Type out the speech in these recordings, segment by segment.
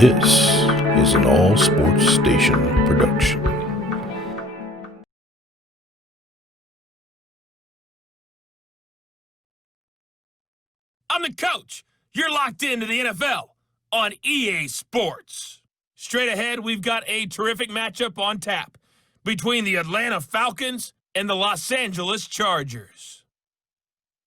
This is an All Sports Station production. I'm the coach. You're locked into the NFL on EA Sports. Straight ahead, we've got a terrific matchup on tap between the Atlanta Falcons and the Los Angeles Chargers.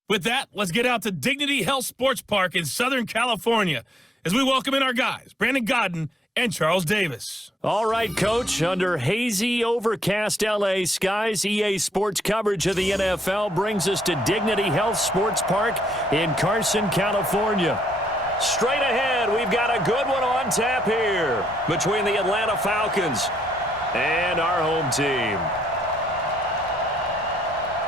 With that, let's get out to Dignity Health Sports Park in Southern California as we welcome in our guys, Brandon Godden and Charles Davis. All right, Coach. Under hazy, overcast L.A. skies, EA Sports coverage of the NFL brings us to Dignity Health Sports Park in Carson, California. Straight ahead, we've got a good one on tap here between the Atlanta Falcons and our home team.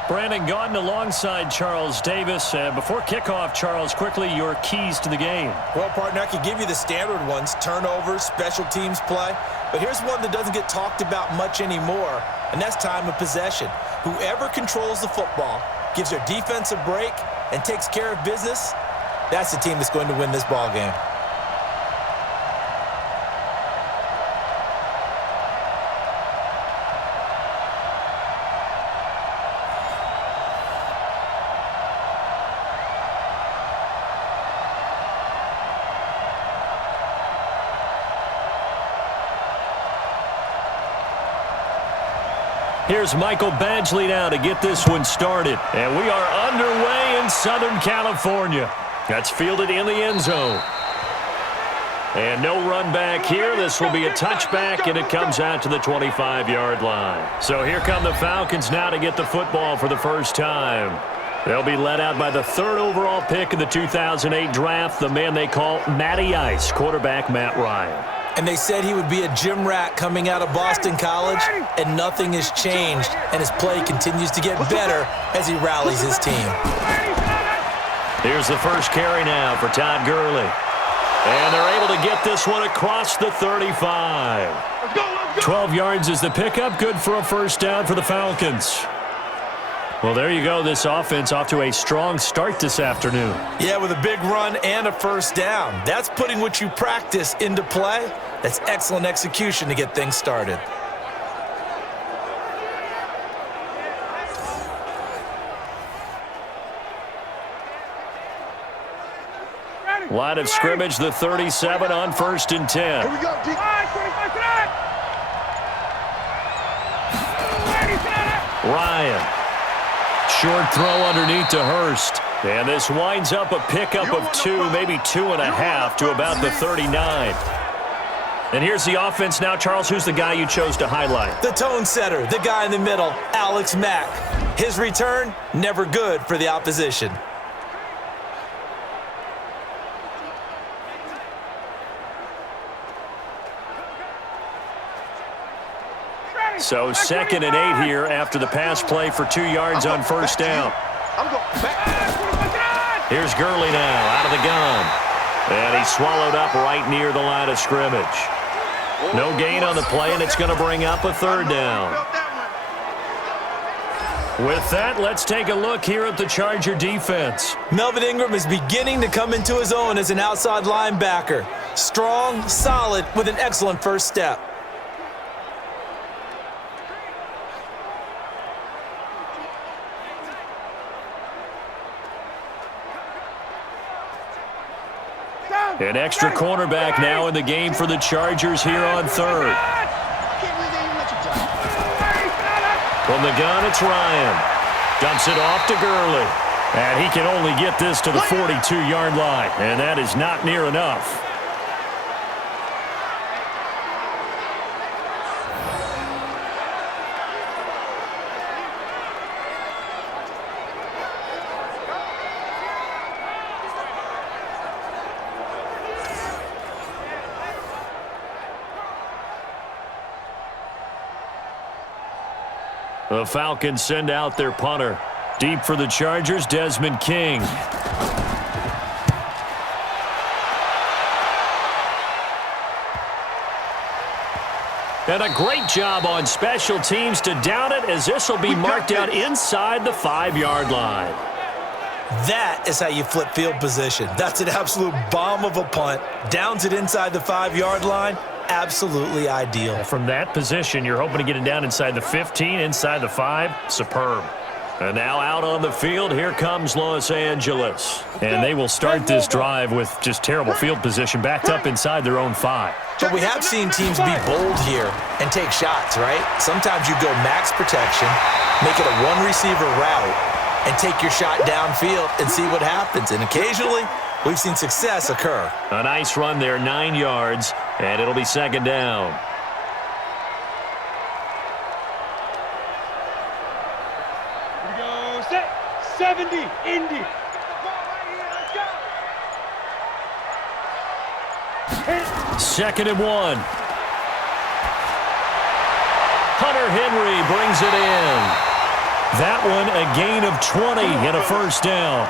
Brandon Godden alongside Charles Davis. Before kickoff, Charles, quickly your keys to the game. Well, partner, I could give you the standard ones, turnovers, special teams play. But here's one that doesn't get talked about much anymore, and that's time of possession. Whoever controls the football, gives their defense a break, and takes care of business, that's the team that's going to win this ball game. Here's Michael Badgley now to get this one started. And we are underway in Southern California. That's fielded in the end zone. And no run back here. This will be a touchback, and it comes out to the 25-yard line. So here come the Falcons now to get the football for the first time. They'll be led out by the third overall pick in the 2008 draft, the man they call Matty Ice, quarterback Matt Ryan. And they said he would be a gym rat coming out of Boston College, and nothing has changed, and his play continues to get better as he rallies his team. Here's the first carry now for Todd Gurley. And they're able to get this one across the 35. 12 yards is the pickup, good for a first down for the Falcons. Well, there you go. This offense off to a strong start this afternoon. Yeah, with a big run and a first down. That's putting what you practice into play. That's excellent execution to get things started. Line of scrimmage, the 37 on 1st and 10. Here we go, D. Ryan. Short throw underneath to Hurst. And this winds up a pickup of 2, maybe 2.5 to about the 39. And here's the offense now. Charles, who's the guy you chose to highlight? The tone setter, the guy in the middle, Alex Mack. His return, never good for the opposition. So 2nd and 8 here after the pass play for 2 yards on first down. Here's Gurley now out of the gun. And he's swallowed up right near the line of scrimmage. No gain on the play, and it's going to bring up a 3rd down. With that, let's take a look here at the Charger defense. Melvin Ingram is beginning to come into his own as an outside linebacker. Strong, solid, with an excellent first step. An extra cornerback now in the game for the Chargers here on 3rd. From the gun, it's Ryan. Dumps it off to Gurley. And he can only get this to the 42-yard line. And that is not near enough. The Falcons send out their punter. Deep for the Chargers, Desmond King. And a great job on special teams to down it, as this will be marked out inside the 5-yard line. That is how you flip field position. That's an absolute bomb of a punt. Downs it inside the 5-yard line. Absolutely ideal. From that position, you're hoping to get it down inside the 15, inside the 5. Superb. And now out on the field, here comes Los Angeles. And they will start this drive with just terrible field position, backed up inside their own 5. But we have seen teams be bold here and take shots, right? Sometimes you go max protection, make it a one-receiver route, and take your shot downfield and see what happens. And occasionally, we've seen success occur. A nice run there, 9 yards, and it'll be second down. Here we go, set, 70, Indy. Second and 1. Hunter Henry brings it in. That one a gain of 20 and a first down.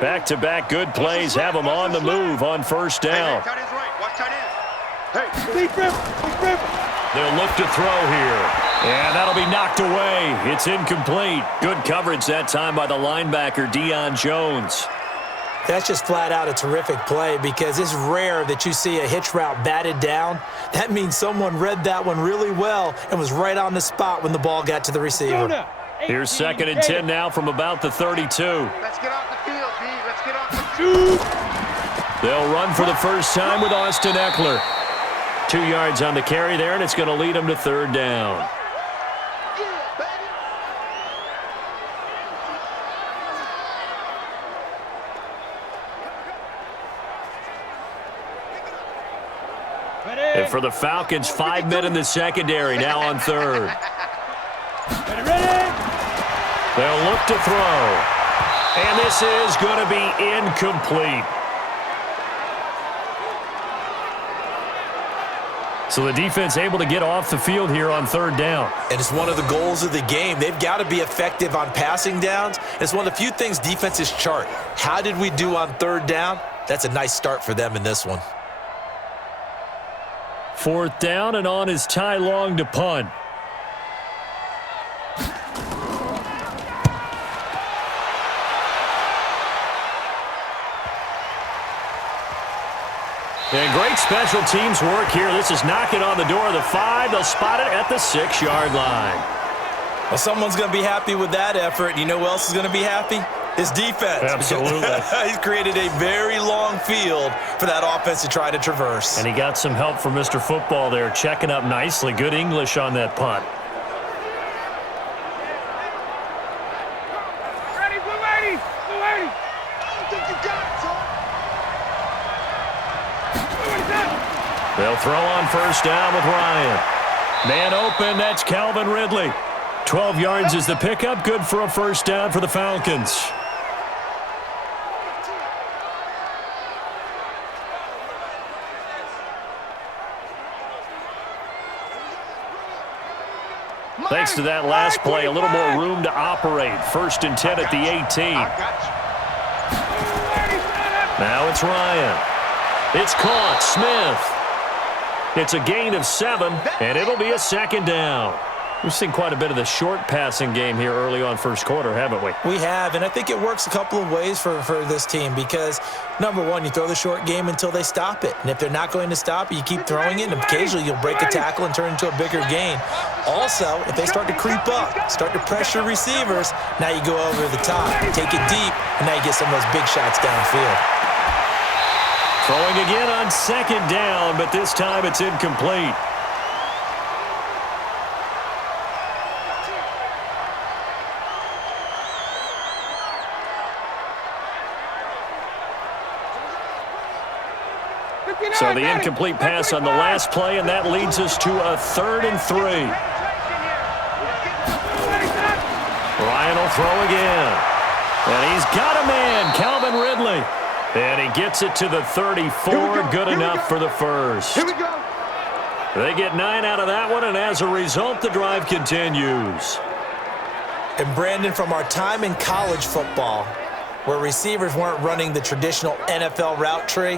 Back-to-back good plays have them on the move on first down. They'll look to throw here. And that'll be knocked away. It's incomplete. Good coverage that time by the linebacker, Deion Jones. That's just flat out a terrific play because it's rare that you see a hitch route batted down. That means someone read that one really well and was right on the spot when the ball got to the receiver. Here's second and 10 now from about the 32. Let's get off the field, B. Let's get off the field. They'll run for the first time with Austin Eckler. 2 yards on the carry there, and it's going to lead them to third down. And for the Falcons, 5 men in the secondary, now on third. They'll look to throw. And this is going to be incomplete. So the defense able to get off the field here on third down. And it's one of the goals of the game. They've got to be effective on passing downs. It's one of the few things defenses chart. How did we do on third down? That's a nice start for them in this one. Fourth down, and on is Ty Long to punt. And great special teams work here. This is knocking on the door of the 5. They'll spot it at the 6-yard line. Well, someone's going to be happy with that effort. You know who else is going to be happy? His defense. Absolutely. He's created a very long field for that offense to try to traverse. And he got some help from Mr. Football there, checking up nicely. Good English on that punt. Ready, blue 80, blue 80. I think you got it, son. They'll throw on first down with Ryan. Man open, that's Calvin Ridley. 12 yards is the pickup, good for a first down for the Falcons. Thanks to that last play, a little more room to operate. First and 10 at the 18. Now it's Ryan. It's caught. Smith. It's a gain of 7, and it'll be a second down. We've seen quite a bit of the short passing game here early on first quarter, haven't we? We have, and I think it works a couple of ways for this team because, number one, you throw the short game until they stop it. And if they're not going to stop it, you keep throwing it, and occasionally you'll break a tackle and turn it into a bigger gain. Also, if they start to creep up, start to pressure receivers, now you go over the top, take it deep, and now you get some of those big shots downfield. Throwing again on second down, but this time it's incomplete. So the incomplete pass on the last play, and that leads us to a 3rd and 3. Ryan will throw again. And he's got a man, Calvin Ridley. And he gets it to the 34. Good enough for the first. Here we go. They get 9 out of that one, and as a result, the drive continues. And Brandon, from our time in college football, where receivers weren't running the traditional NFL route tree,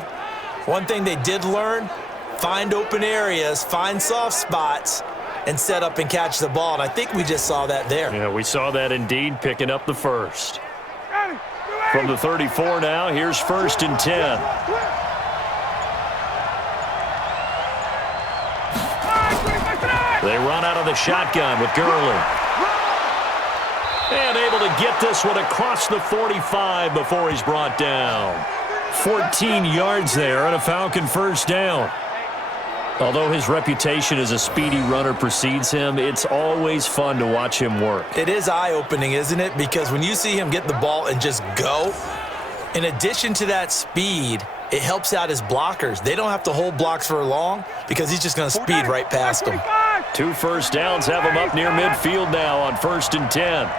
one thing they did learn, find open areas, find soft spots, and set up and catch the ball. And I think we just saw that there. Yeah, we saw that indeed, picking up the first. From the 34 now, here's 1st and 10. They run out of the shotgun with Gurley. And able to get this one across the 45 before he's brought down. 14 yards there and a Falcon first down. Although his reputation as a speedy runner precedes him, it's always fun to watch him work. It is eye-opening, isn't it? Because when you see him get the ball and just go, in addition to that speed, it helps out his blockers. They don't have to hold blocks for long because he's just going to speed right past them. 2 first downs have him up near midfield now on 1st and 10.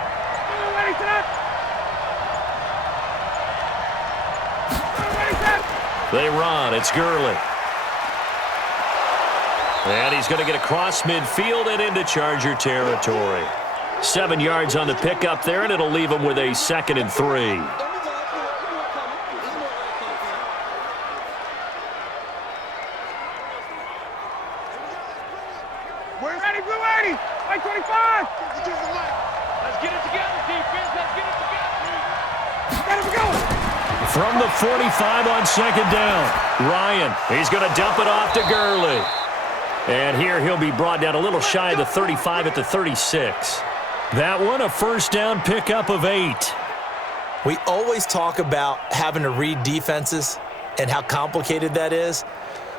They run. It's Gurley. And he's going to get across midfield and into Charger territory. 7 yards on the pickup there, and it'll leave him with a 2nd and 3. Where's Eddie? Blue 80. Like 25. Let's get it together, defense. Let's get it together. Let him go. From the 45 on 2nd down. Ryan, he's going to dump it off to Gurley. And here he'll be brought down a little shy of the 35 at the 36. That one a first down pickup of 8. We always talk about having to read defenses and how complicated that is.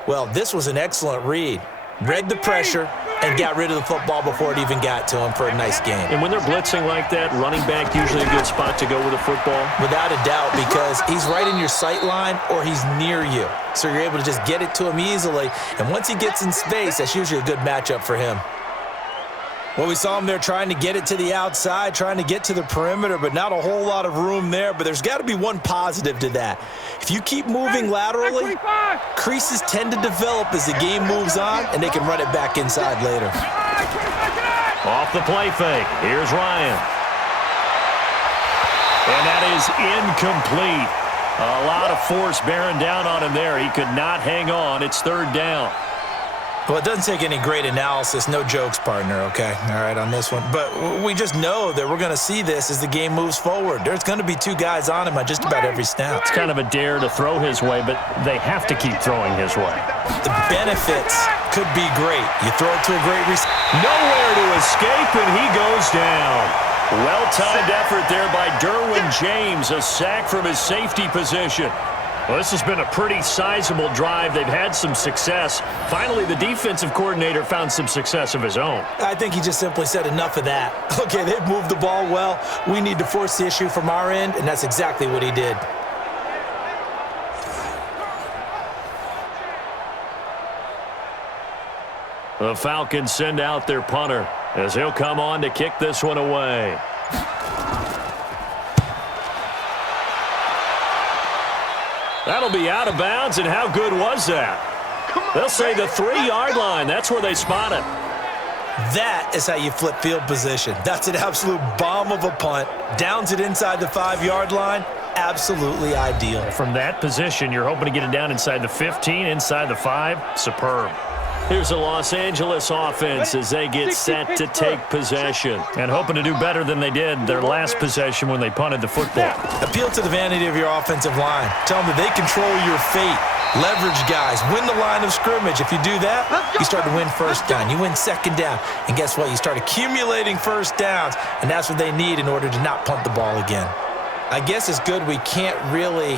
Well, this was an excellent read. Read the pressure and got rid of the football before it even got to him for a nice game. And when they're blitzing like that, running back usually a good spot to go with the football? Without a doubt, because he's right in your sight line or he's near you. So you're able to just get it to him easily. And once he gets in space, that's usually a good matchup for him. Well, we saw him there trying to get it to the outside, trying to get to the perimeter, but not a whole lot of room there. But there's got to be one positive to that. If you keep moving laterally, creases tend to develop as the game moves on, and they can run it back inside later. Off the play fake. Here's Ryan. And that is incomplete. A lot of force bearing down on him there. He could not hang on. It's 3rd down. Well, it doesn't take any great analysis. No jokes, partner, okay? All right, on this one. But we just know that we're going to see this as the game moves forward. There's going to be 2 guys on him on just about every snap. It's kind of a dare to throw his way, but they have to keep throwing his way. The benefits could be great. You throw it to a great receiver. Nowhere to escape, and he goes down. Well-timed effort there by Derwin James, a sack from his safety position. Well, this has been a pretty sizable drive. They've had some success. Finally, the defensive coordinator found some success of his own. I think he just simply said enough of that. Okay, they've moved the ball well. We need to force the issue from our end, and that's exactly what he did. The Falcons send out their punter as he'll come on to kick this one away. That'll be out of bounds, and how good was that? They'll say the 3-yard line. That's where they spot it. That is how you flip field position. That's an absolute bomb of a punt. Downs it inside the 5-yard line. Absolutely ideal. From that position, you're hoping to get it down inside the 15, inside the 5. Superb. Here's the Los Angeles offense as they get set to take possession and hoping to do better than they did their last possession when they punted the football. Appeal to the vanity of your offensive line. Tell them that they control your fate. Leverage guys. Win the line of scrimmage. If you do that, you start to win first down. You win second down. And guess what? You start accumulating first downs, and that's what they need in order to not punt the ball again. I guess it's good we can't really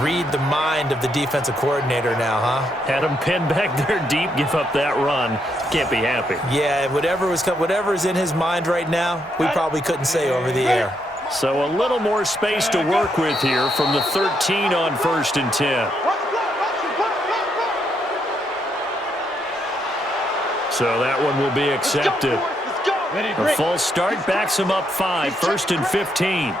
read the mind of the defensive coordinator now, huh? Had him pinned back there deep, give up that run. Can't be happy. Yeah, whatever is in his mind right now, we probably couldn't say over the air. So a little more space to work with here from the 13 on 1st and 10. So that one will be accepted. A false start backs him up 5, 1st and 15.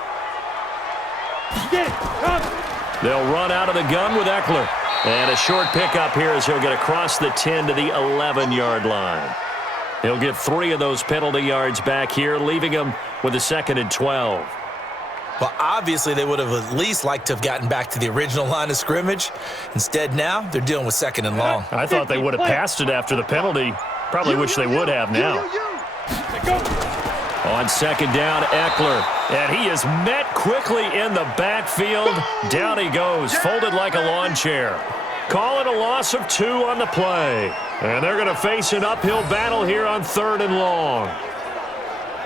They'll run out of the gun with Eckler. And a short pickup here as he'll get across the 10 to the 11-yard line. He'll get 3 of those penalty yards back here, leaving him with a 2nd and 12. Well, obviously, they would have at least liked to have gotten back to the original line of scrimmage. Instead, now they're dealing with 2nd and long. I thought they would have passed it after the penalty. Probably wish they would have now. On 2nd down, Eckler. And he is met quickly in the backfield. Down he goes, folded like a lawn chair. Call it a loss of 2 on the play. And they're going to face an uphill battle here on 3rd and long.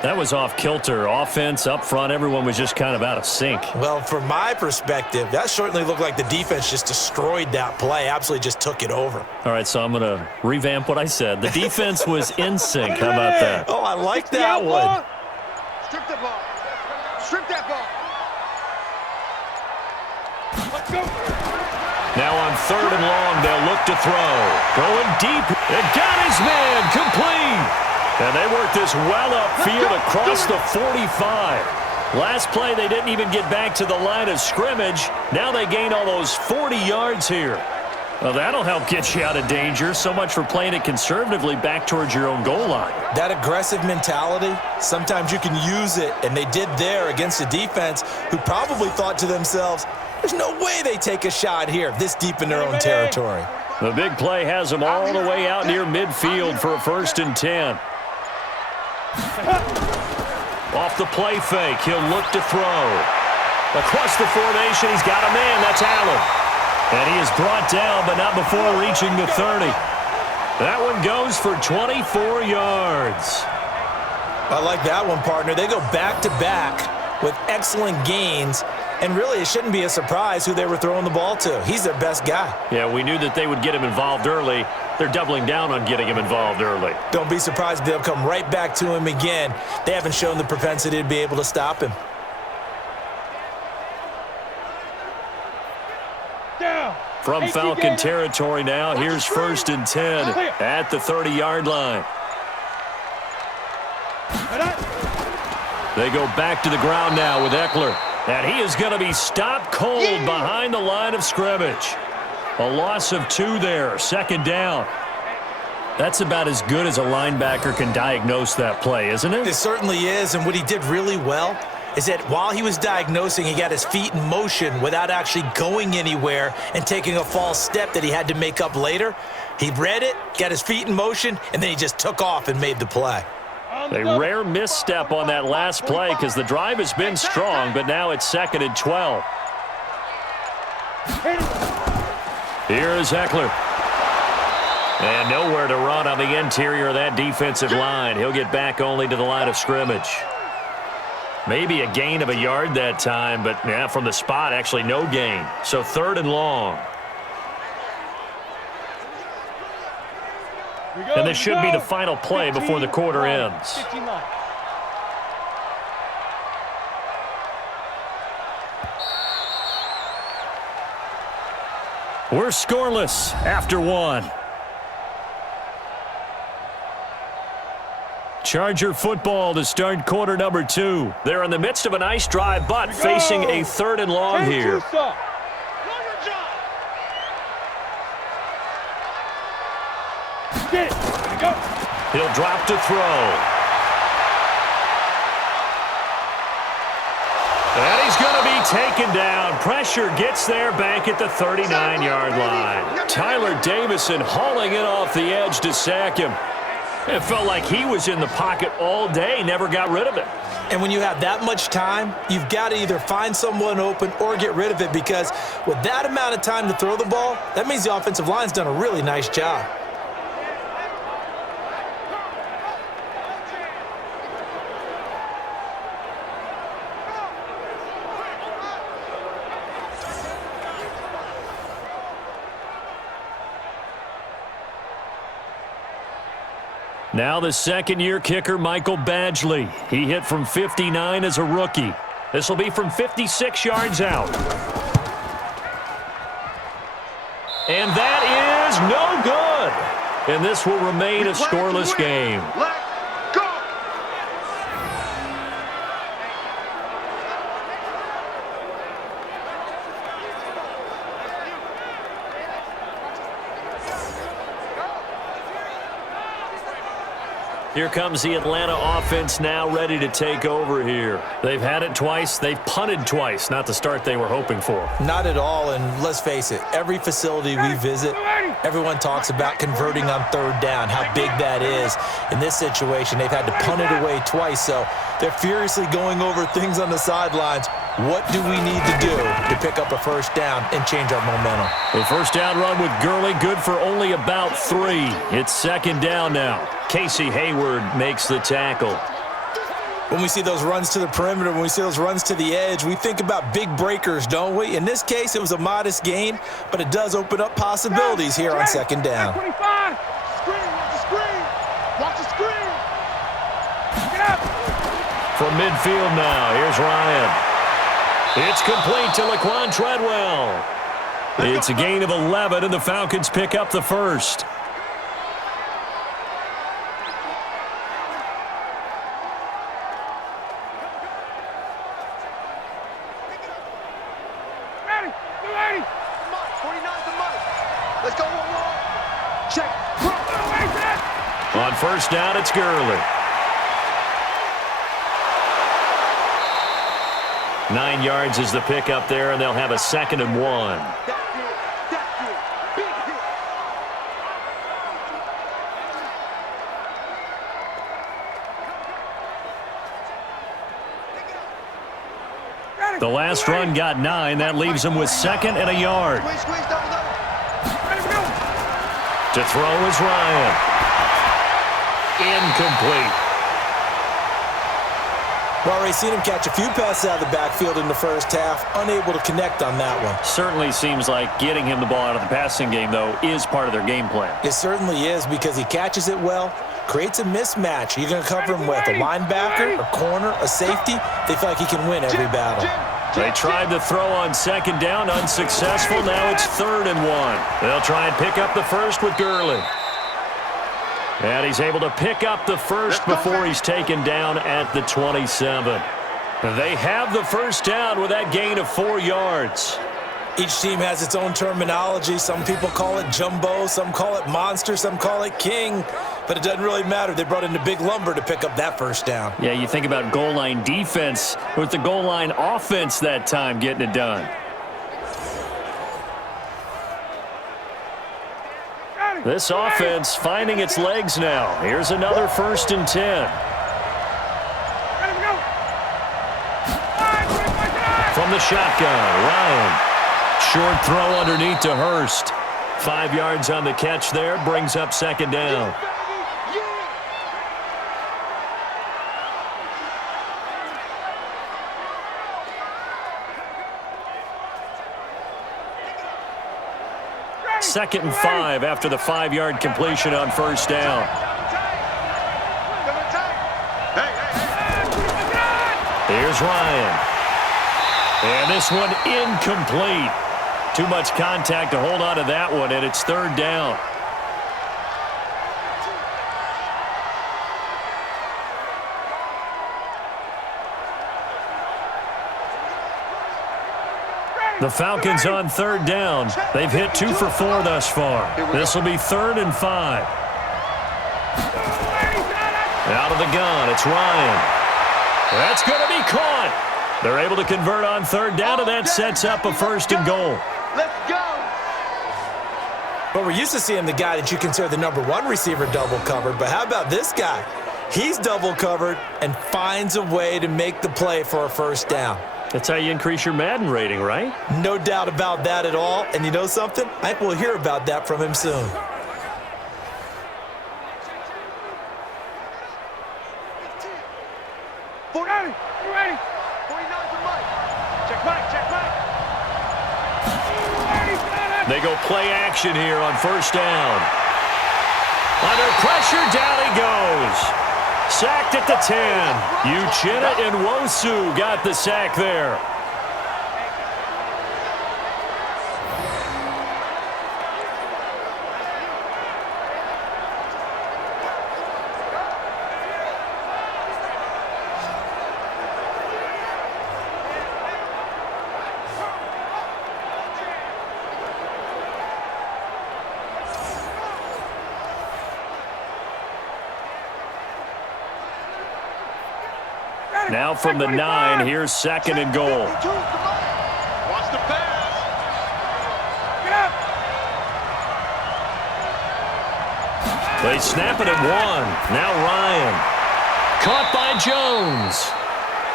That was off kilter. Offense up front, everyone was just kind of out of sync. Well, from my perspective, that certainly looked like the defense just destroyed that play, absolutely just took it over. All right, so I'm going to revamp what I said. The defense was in sync. How about that? Oh, I like that one. Strip the ball. Strip that ball. Let's go. Now on 3rd and long, they'll look to throw. Going deep. It got his man complete. And they worked this well upfield across the 45. Last play, they didn't even get back to the line of scrimmage. Now they gain all those 40 yards here. Well, that'll help get you out of danger. So much for playing it conservatively back towards your own goal line. That aggressive mentality, sometimes you can use it, and they did there against a defense who probably thought to themselves, there's no way they take a shot here this deep in their own territory. The big play has them all the way out near midfield for a 1st and 10. Off the play fake, he'll look to throw. Across the formation, he's got a man. That's Allen. And he is brought down, but not before reaching the 30. That one goes for 24 yards. I like that one, partner. They go back-to-back with excellent gains. And really, it shouldn't be a surprise who they were throwing the ball to. He's their best guy. Yeah, we knew that they would get him involved early. They're doubling down on getting him involved early. Don't be surprised if they'll come right back to him again. They haven't shown the propensity to be able to stop him. From Falcon territory now, here's 1st and 10 at the 30-yard line. They go back to the ground now with Eckler. And he is going to be stopped cold behind the line of scrimmage. A loss of 2 there, 2nd down. That's about as good as a linebacker can diagnose that play, isn't it? It certainly is, and what he did really well is that while he was diagnosing, he got his feet in motion without actually going anywhere and taking a false step that he had to make up later. He read it, got his feet in motion, and then he just took off and made the play. A rare misstep on that last play because the drive has been strong, but now it's 2nd and 12. Here's Eckler. And nowhere to run on the interior of that defensive line. He'll get back only to the line of scrimmage. Maybe a gain of a yard that time, but yeah, from the spot, actually no gain. So 3rd and long. And this should be the final play before the quarter ends. We're scoreless after 1. Charger football to start quarter number 2. They're in the midst of a nice drive, but facing a 3rd and long here. He'll drop to throw. And he's going to be taken down. Pressure gets there back at the 39-yard line. Tyler Davison hauling it off the edge to sack him. It felt like he was in the pocket all day, never got rid of it. And when you have that much time, you've got to either find someone open or get rid of it, because with that amount of time to throw the ball, that means the offensive line's done a really nice job. Now the second-year kicker, Michael Badgley. He hit from 59 as a rookie. This will be from 56 yards out. And that is no good. And this will remain a scoreless game. Here comes the Atlanta offense now ready to take over here. They've had it twice. They've punted twice. Not the start they were hoping for. Not at all, and let's face it, every facility we visit, everyone talks about converting on third down, how big that is. In this situation, they've had to punt it away twice, so they're furiously going over things on the sidelines. What do we need to do to pick up a first down and change our momentum? The first down run with Gurley, good for only about 3. It's second down now. Casey Hayward makes the tackle. When we see those runs to the perimeter, when we see those runs to the edge, we think about big breakers, don't we? In this case, it was a modest gain, but it does open up possibilities here on second down. 25. Screen, watch the screen. Watch the screen. Get up. From midfield now, here's Ryan. It's complete to Laquan Treadwell. It's a gain of 11, and the Falcons pick up the first. Ready. 280. 49's the money. Let's go, one. Check. On first down, it's Gurley. 9 yards is the pickup there, and they'll have a 2nd and 1. That's it. Big hit. The last run got 9. That leaves him with 2nd and a yard. Squeeze, double. To throw is Ryan. Incomplete. We've already seen him catch a few passes out of the backfield in the first half, unable to connect on that one. Certainly seems like getting him the ball out of the passing game, though, is part of their game plan. It certainly is because he catches it well, creates a mismatch. You're going to cover him with a linebacker, a corner, a safety. They feel like he can win every battle. They tried to throw on second down, unsuccessful. Now it's 3rd and 1. They'll try and pick up the first with Gurley. And he's able to pick up the first before he's taken down at the 27. They have the first down with that gain of 4 yards. Each team has its own terminology. Some people call it jumbo, some call it monster, some call it king. But it doesn't really matter. They brought in the big lumber to pick up that first down. Yeah, you think about goal line defense with the goal line offense that time getting it done. This offense finding its legs now. Here's another 1st and 10. From the shotgun, Ryan. Short throw underneath to Hurst. 5 yards on the catch there, brings up second down. Second and 5 after the 5-yard completion on first down. Here's Ryan. And this one incomplete. Too much contact to hold on to that one, and it's 3rd down. The Falcons on 3rd down. They've hit 2 for 4 thus far. This will be 3rd and 5. Out of the gun, it's Ryan. That's going to be caught. They're able to convert on 3rd down, and that sets up a 1st and goal. Let's go. But we're used to seeing the guy that you consider the #1 receiver double covered. But how about this guy? He's double covered and finds a way to make the play for a first down. That's how you increase your Madden rating, right? No doubt about that at all. And you know something? I think we'll hear about that from him soon. Ready. 49's the money. Check back. They go play action here on first down. Under pressure, down he goes. Sacked at the 10. Uchenna and Nwosu got the sack there. Now from the 9, here's 2nd and goal. Watch the pass. Get up. They snap it at 1. Now Ryan. Caught by Jones.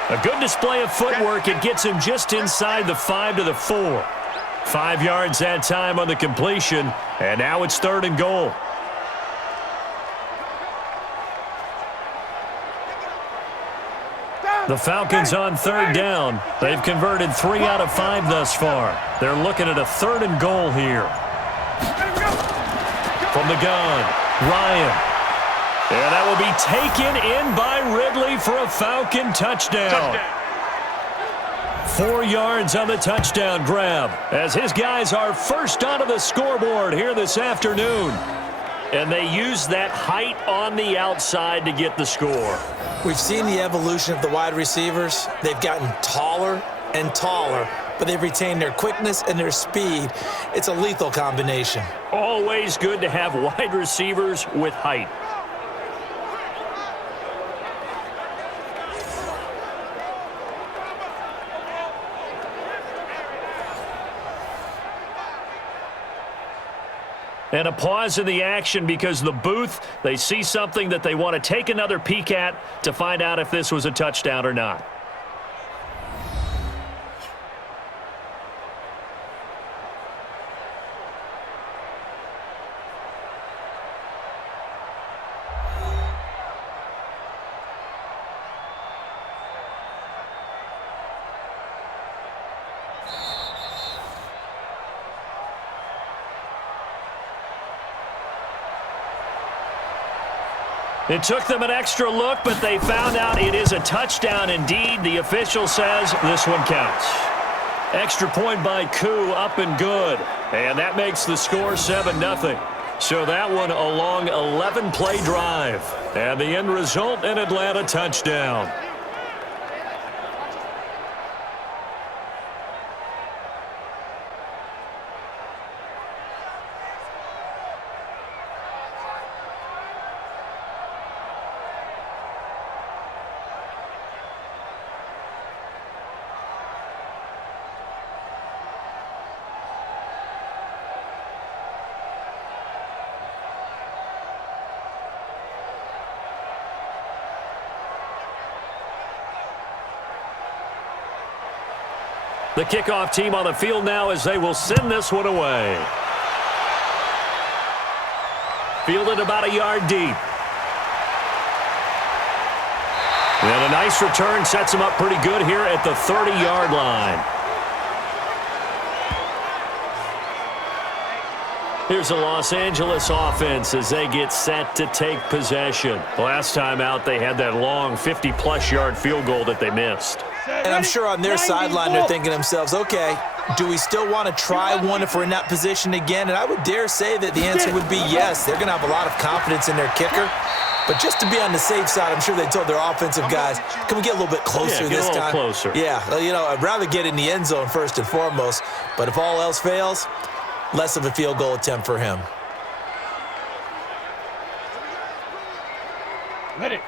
A good display of footwork. It gets him just inside the 5 to the 4. 5 yards that time on the completion, and now it's 3rd and goal. The Falcons on 3rd down. They've converted 3 out of 5 thus far. They're looking at a 3rd and goal here. From the gun, Ryan. And that will be taken in by Ridley for a Falcon touchdown. 4 yards on the touchdown grab as his guys are first onto the scoreboard here this afternoon. And they use that height on the outside to get the score. We've seen the evolution of the wide receivers. They've gotten taller and taller, but they've retained their quickness and their speed. It's a lethal combination. Always good to have wide receivers with height. And a pause in the action because the booth, they see something that they want to take another peek at to find out if this was a touchdown or not. It took them an extra look, but they found out it is a touchdown indeed. The official says this one counts. Extra point by Koo, up and good. And that makes the score 7-0. So that one a long 11-play drive. And the end result, an Atlanta touchdown. The kickoff team on the field now as they will send this one away. Fielded about a yard deep. And a nice return sets them up pretty good here at the 30-yard line. Here's the Los Angeles offense as they get set to take possession. Last time out, they had that long 50-plus yard field goal that they missed. And I'm sure on their sideline they're thinking to themselves, okay, do we still want to try one if we're in that position again? And I would dare say that the answer would be yes. They're going to have a lot of confidence in their kicker. But just to be on the safe side, I'm sure they told their offensive guys, can we get a little bit closer this time? Closer. Yeah, you know, I'd rather get in the end zone first and foremost. But if all else fails, less of a field goal attempt for him.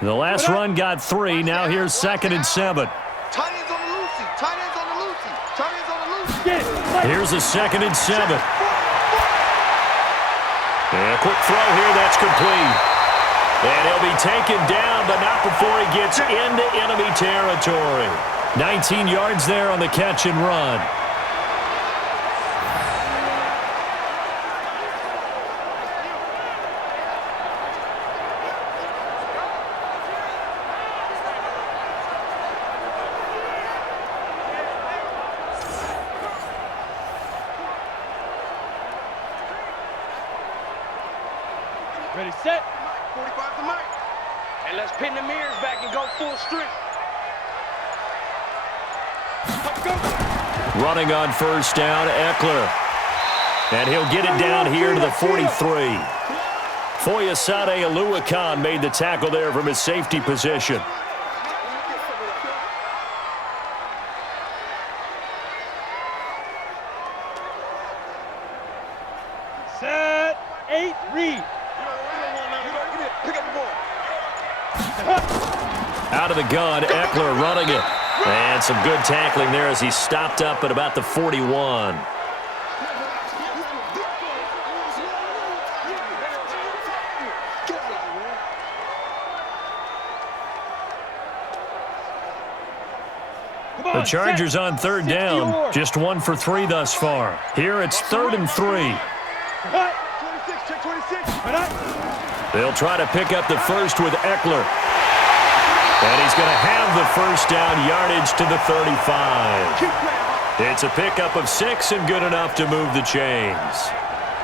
The last run got 3. Now here's 2nd and 7. Tight ends on the Lucy. Tight ends on the Lucy. Tight ends on the Lucy. Here's a 2nd and 7. And a quick throw here. That's complete. And he'll be taken down, but not before he gets into enemy territory. 19 yards there on the catch and run. Ready, set. 45 to Mike. And let's pin the mirrors back and go full strength. Running on first down, Eckler. And he'll get it down here to the 43. Foyesade Oluwakan made the tackle there from his safety position. Set. 8, read. Pick up the ball. Out of the gun, Eckler running it. And some good tackling there as he stopped up at about the 41. The Chargers on third down, just 1 for 3 thus far. Here it's 3rd and 3. They'll try to pick up the first with Eckler. And he's going to have the first down, yardage to the 35. It's a pickup of 6 and good enough to move the chains.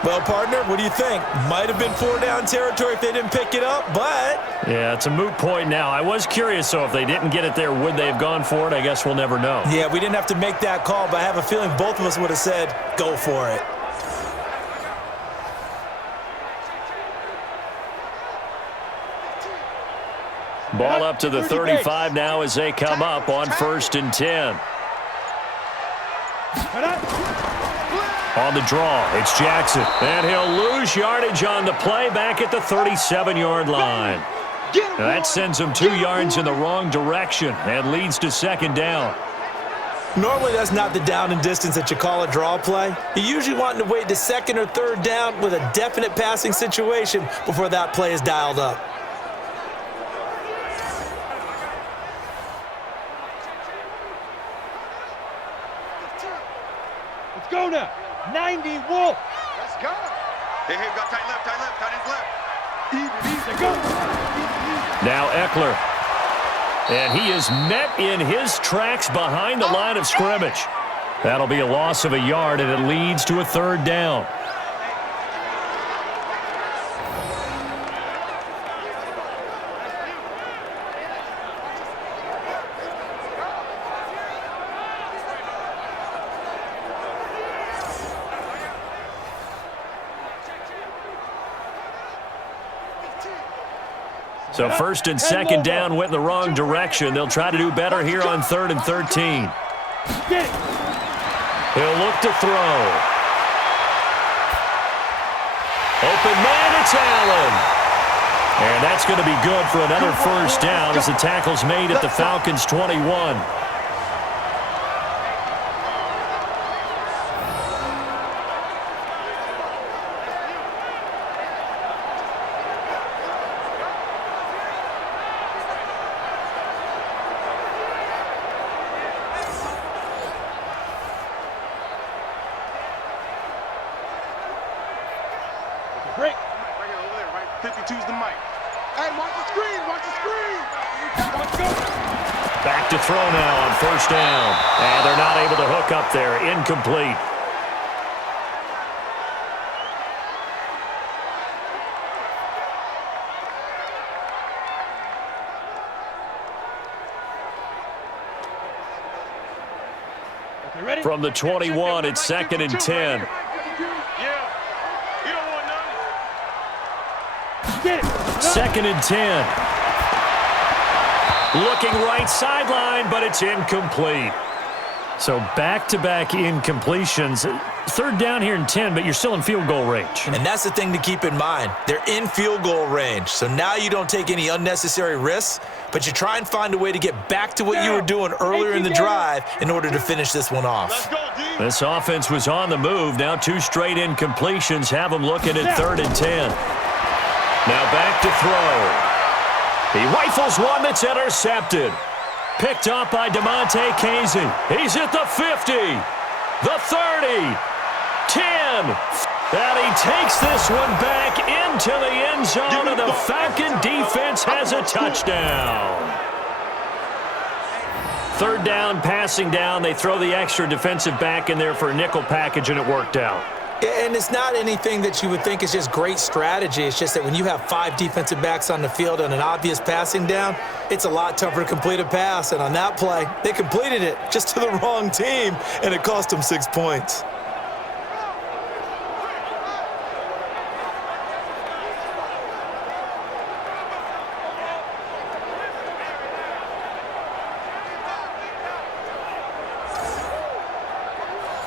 Well, partner, what do you think? Might have been 4-down territory if they didn't pick it up, but... Yeah, it's a moot point now. I was curious, so if they didn't get it there, would they have gone for it? I guess we'll never know. Yeah, we didn't have to make that call, but I have a feeling both of us would have said, go for it. Ball up to the 35 now as they come up on 1st and 10. On the draw, it's Jackson. And he'll lose yardage on the play back at the 37-yard line. Now that sends him 2 yards in the wrong direction and leads to 2nd down. Normally, that's not the down and distance that you call a draw play. You're usually wanting to wait to 2nd or 3rd down with a definite passing situation before that play is dialed up. Let's go now. 90 Wolf. Let's go. Hey, we got tight left, tight ends left. Easy, go. Now Eckler. And he is met in his tracks behind the line of scrimmage. That'll be a loss of a yard, and it leads to a 3rd down. So 1st and 2nd down went in the wrong direction. They'll try to do better here on 3rd and 13. He'll look to throw. Open man, it's Allen. And that's going to be good for another 1st down as the tackle's made at the Falcons' 21. Break. Right here, over there, right? 52's the mic. Hey, watch the screen, watch the screen. Let's go. Back to throw now on 1st down. And they're not able to hook up there. Incomplete. Ready? From the 21, it's 2nd and 10. Get it. 2nd and 10. Looking right sideline, but it's incomplete. So back-to-back incompletions. 3rd down here and 10, but you're still in field goal range. And that's the thing to keep in mind. They're in field goal range. So now you don't take any unnecessary risks, but you try and find a way to get back to what you were doing earlier in the drive in order to finish this one off. This offense was on the move. Now 2 straight incompletions have them looking at 3rd and 10. Now back to throw. He rifles one that's intercepted. Picked up by DeMonte Casey. He's at the 50, the 30, 10. And he takes this one back into the end zone, and the Falcon defense has a touchdown. 3rd down, passing down. They throw the extra defensive back in there for a nickel package, and it worked out. And it's not anything that you would think is just great strategy. It's just that when you have 5 defensive backs on the field and an obvious passing down, it's a lot tougher to complete a pass. And on that play, they completed it just to the wrong team, and it cost them 6 points.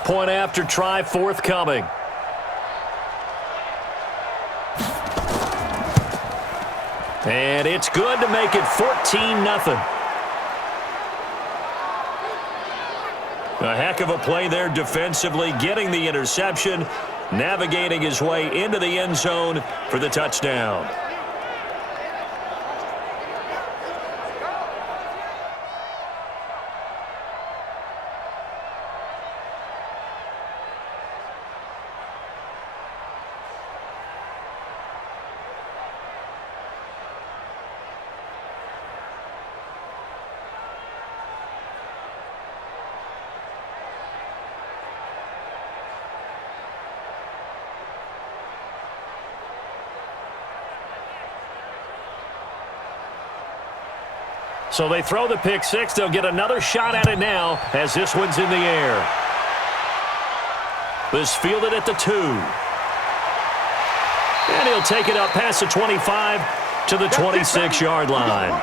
Point after try forthcoming. And it's good to make it 14-0. A heck of a play there defensively, getting the interception, navigating his way into the end zone for the touchdown. So they throw the pick six. They'll get another shot at it now as this one's in the air. This fielded at the 2. And he'll take it up past the 25 to the 26-yard line.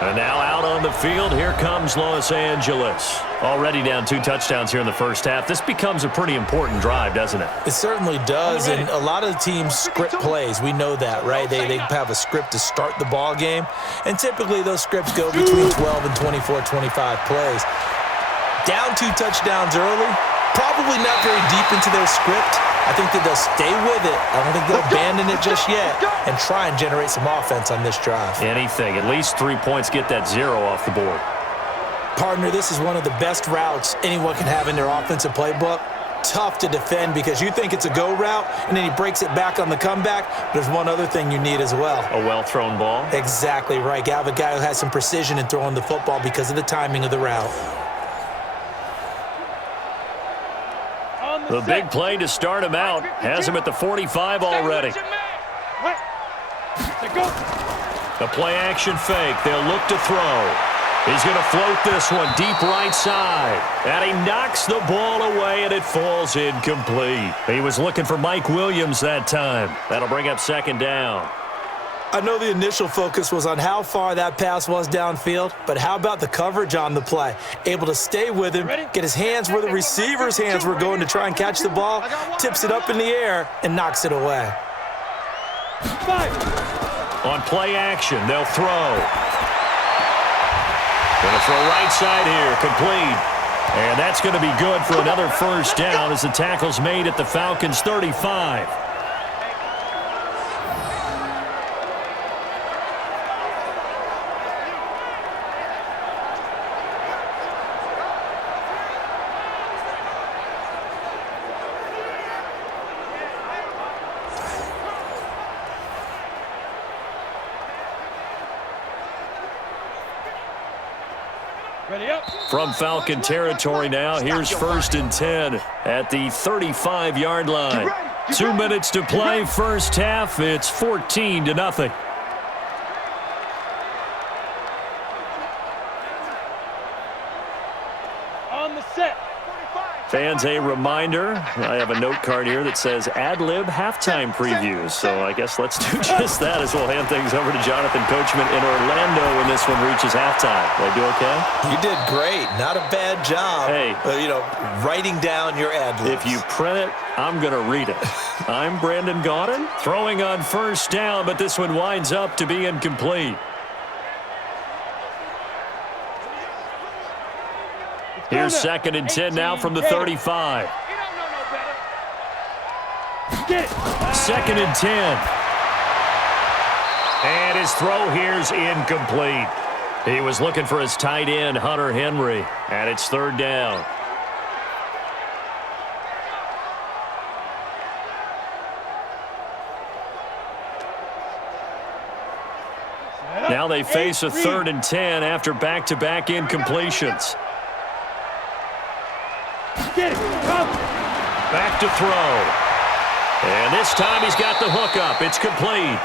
And now out on the field, here comes Los Angeles. Already down 2 touchdowns here in the first half. This becomes a pretty important drive, doesn't it? It certainly does, and a lot of the teams script plays. We know that, right? They have a script to start the ball game, and typically those scripts go between 12 and 24, 25 plays. Down 2 touchdowns early, probably not very deep into their script. I think that they'll stay with it. I don't think they'll abandon it just yet and try and generate some offense on this drive. Anything. At least 3 points, get that 0 off the board. Partner, this is one of the best routes anyone can have in their offensive playbook. Tough to defend because you think it's a go route, and then he breaks it back on the comeback. There's one other thing you need as well. A well-thrown ball? Exactly right. You have a guy who has some precision in throwing the football because of the timing of the route. The big play to start him out has him at the 45 already. The play-action fake. They'll look to throw. He's going to float this one deep right side. And he knocks the ball away, and it falls incomplete. He was looking for Mike Williams that time. That'll bring up second down. I know the initial focus was on how far that pass was downfield, but how about the coverage on the play? Able to stay with him, get his hands where the receiver's hands were going to try and catch the ball, tips it up in the air, and knocks it away. On play action, they'll throw. Going to throw right side here, complete. And that's going to be good for another first down as the tackle's made at the Falcons' 35. From Falcon territory now, here's 1st and 10 at the 35-yard line. 2 minutes to play, first half. It's 14-0. On the set. Fans, a reminder, I have a note card here that says ad-lib halftime previews. So I guess let's do just that as we'll hand things over to Jonathan Coachman in Orlando when this one reaches halftime. Did I do okay? You did great. Not a bad job. Hey. Writing down your ad-libs. If you print it, I'm going to read it. I'm Brandon Gaudin, throwing on first down, but this one winds up to be incomplete. Here's 2nd and 10 now from the 35. 2nd and 10. And his throw here's incomplete. He was looking for his tight end, Hunter Henry, and it's 3rd down. Now they face a 3rd and 10 after back-to-back incompletions. Back to throw. And this time he's got the hook up. It's complete.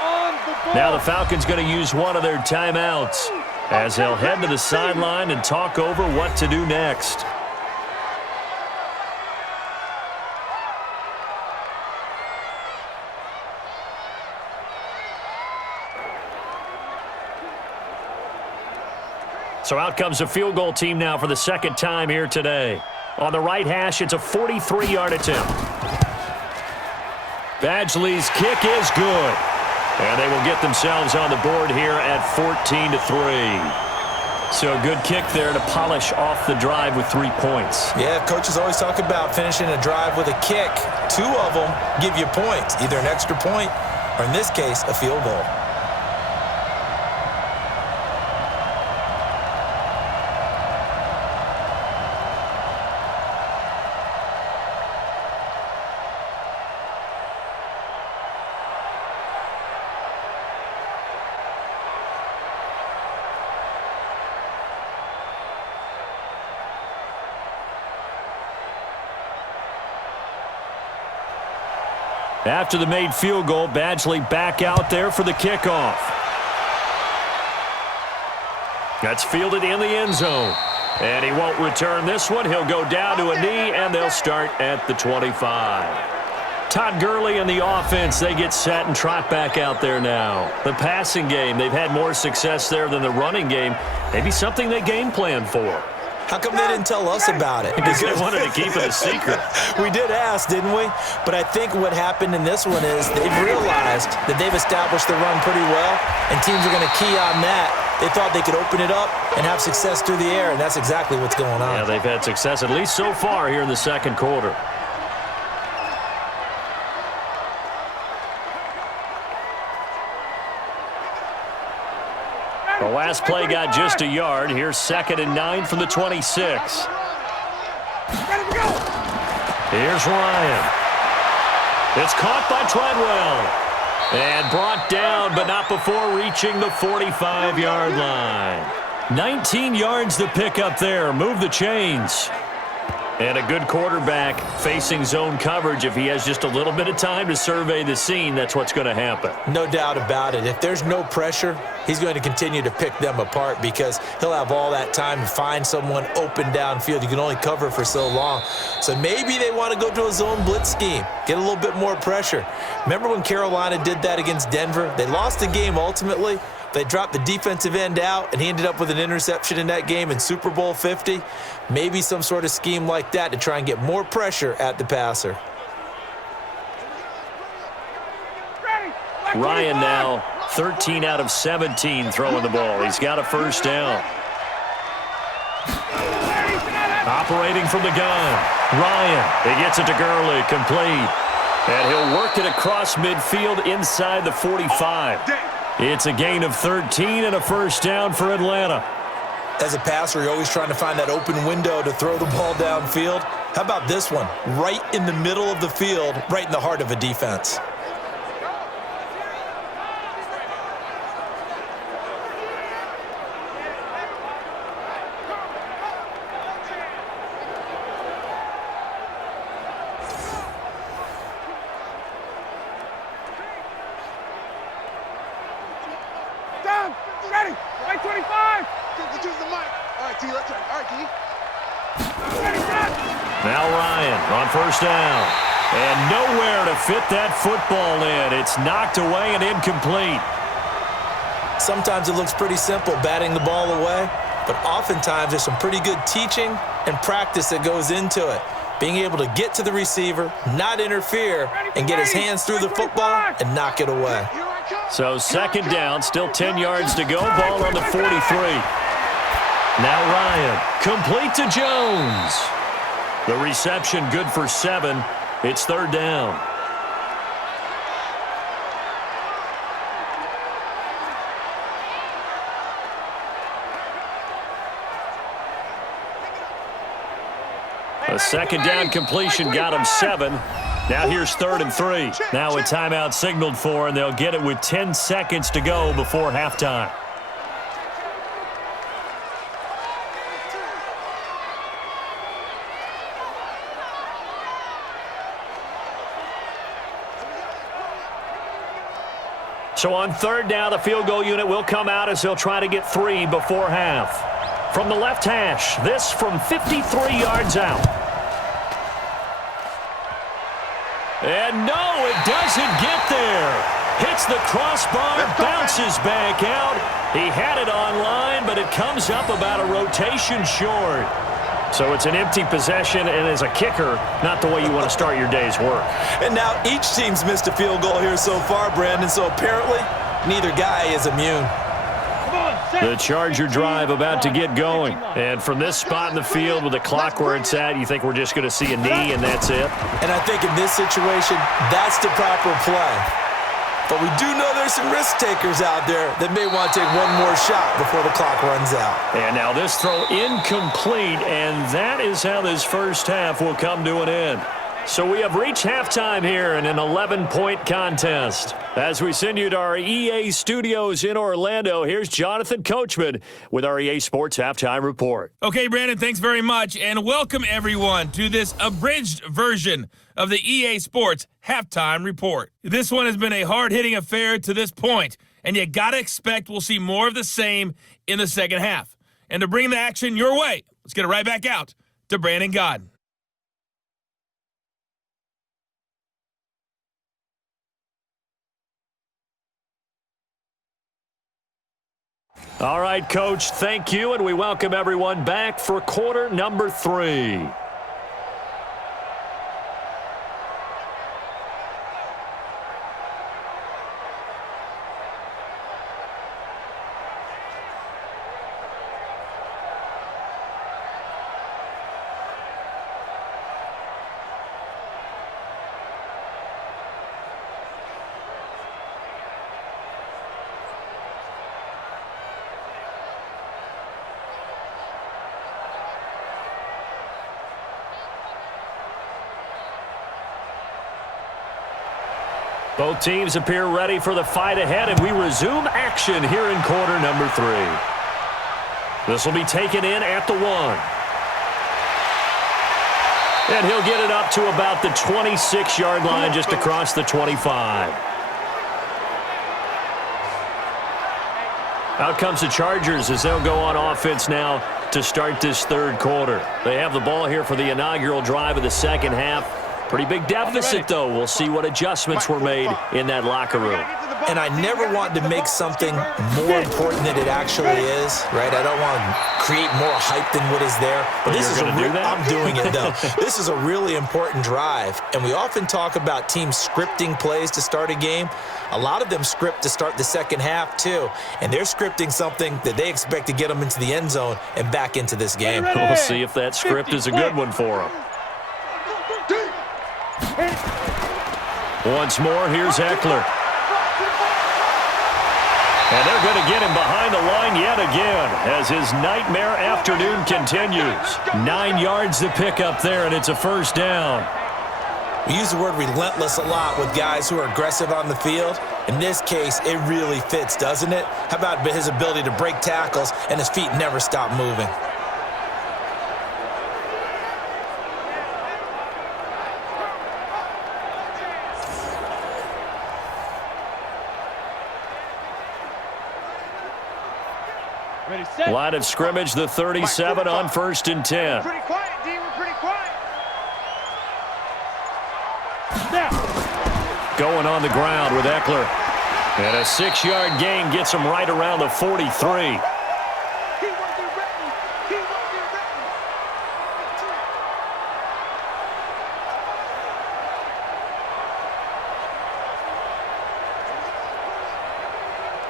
Now the Falcons going to use one of their timeouts as they'll head to the sideline and talk over what to do next. So out comes the field goal team now for the 2nd time here today. On the right hash, it's a 43-yard attempt. Badgley's kick is good. And they will get themselves on the board here at 14-3. So a good kick there to polish off the drive with 3 points. Yeah, coaches always talk about finishing a drive with a kick. 2 of them give you points, either an extra point or, in this case, a field goal. After the made field goal, Badgley back out there for the kickoff. That's fielded in the end zone. And he won't return this one. He'll go down to a knee, and they'll start at the 25. Todd Gurley and the offense, they get set and trot back out there now. The passing game, they've had more success there than the running game. Maybe something they game plan for. How come they didn't tell us about it? Because they wanted to keep it a secret. We did ask, didn't we? But I think what happened in this one is they've realized that they've established the run pretty well, and teams are going to key on that. They thought they could open it up and have success through the air, and that's exactly what's going on. Yeah, they've had success, at least so far here in the second quarter. The last play got just a yard. Here's 2nd and 9 from the 26. Here's Ryan. It's caught by Treadwell. And brought down, but not before reaching the 45-yard line. 19 yards to pick up there. Move the chains. And a good quarterback facing zone coverage. If he has just a little bit of time to survey the scene, that's what's going to happen. No doubt about it. If there's no pressure, he's going to continue to pick them apart because he'll have all that time to find someone open downfield. You can only cover for so long. So maybe they want to go to a zone blitz scheme, get a little bit more pressure. Remember when Carolina did that against Denver? They lost the game ultimately. They dropped the defensive end out, and he ended up with an interception in that game in Super Bowl 50. Maybe some sort of scheme like that to try and get more pressure at the passer. Ryan now 13 out of 17 throwing the ball. He's got a first down. Operating from the gun. Ryan, he gets it to Gurley, complete. And he'll work it across midfield inside the 45. It's a gain of 13 and a first down for Atlanta. As a passer, you're always trying to find that open window to throw the ball downfield. How about this one? Right in the middle of the field, right in the heart of a defense. Ready. Right 25. Use the mic. All right, T, let's turn. All right, T. Now Ryan on first down. And nowhere to fit that football in. It's knocked away and incomplete. Sometimes it looks pretty simple, batting the ball away, but oftentimes there's some pretty good teaching and practice that goes into it. Being able to get to the receiver, not interfere, and get his hands through the football and knock it away. So 2nd down, still 10 yards to go. Ball on the 43. Now Ryan, complete to Jones. The reception good for 7. It's 3rd down. A 2nd down completion got him 7. Now here's 3rd and 3. Now a timeout signaled for, and they'll get it with 10 seconds to go before halftime. So on 3rd down, the field goal unit will come out as they'll try to get 3 before half. From the left hash, this from 53 yards out. And no, it doesn't get there. Hits the crossbar, bounces back out. He had it on line, but it comes up about a rotation short. So it's an empty possession, and as a kicker, not the way you want to start your day's work. And now each team's missed a field goal here so far, Brandon, so apparently neither guy is immune. The Charger drive about to get going. And from this spot in the field with the clock where it's at, you think we're just going to see a knee and that's it? And I think in this situation, that's the proper play. But we do know there's some risk takers out there that may want to take one more shot before the clock runs out. And now this throw incomplete, and that is how this first half will come to an end. So we have reached halftime here in an 11-point contest. As we send you to our EA studios in Orlando, here's Jonathan Coachman with our EA Sports Halftime Report. Okay, Brandon, thanks very much, and welcome everyone to this abridged version of the EA Sports Halftime Report. This one has been a hard-hitting affair to this point, and you gotta expect we'll see more of the same in the second half. And to bring the action your way, let's get it right back out to Brandon Godden. All right, Coach, thank you, and we welcome everyone back for quarter number 3. Both teams appear ready for the fight ahead, and we resume action here in quarter number 3. This will be taken in at the 1. And he'll get it up to about the 26-yard line, just across the 25. Out comes the Chargers as they'll go on offense now to start this third quarter. They have the ball here for the inaugural drive of the second half. Pretty big deficit, though. We'll see what adjustments were made in that locker room. And I never want to make something more important than it actually is, right? I don't want to create more hype than what is there. But this is I'm doing it, though. This is a really important drive. And we often talk about teams scripting plays to start a game. A lot of them script to start the second half, too. And they're scripting something that they expect to get them into the end zone and back into this game. We'll see if that script is a good one for them. Once more, here's Eckler. And they're going to get him behind the line yet again as his nightmare afternoon continues. 9 yards to pick up there, and it's a first down. We use the word relentless a lot with guys who are aggressive on the field. In this case, it really fits, doesn't it? How about his ability to break tackles and his feet never stop moving? Line of scrimmage, the 37 on 1st and 10. Pretty quiet, D. We're pretty quiet. Going on the ground with Eckler. And a 6-yard gain gets him right around the 43.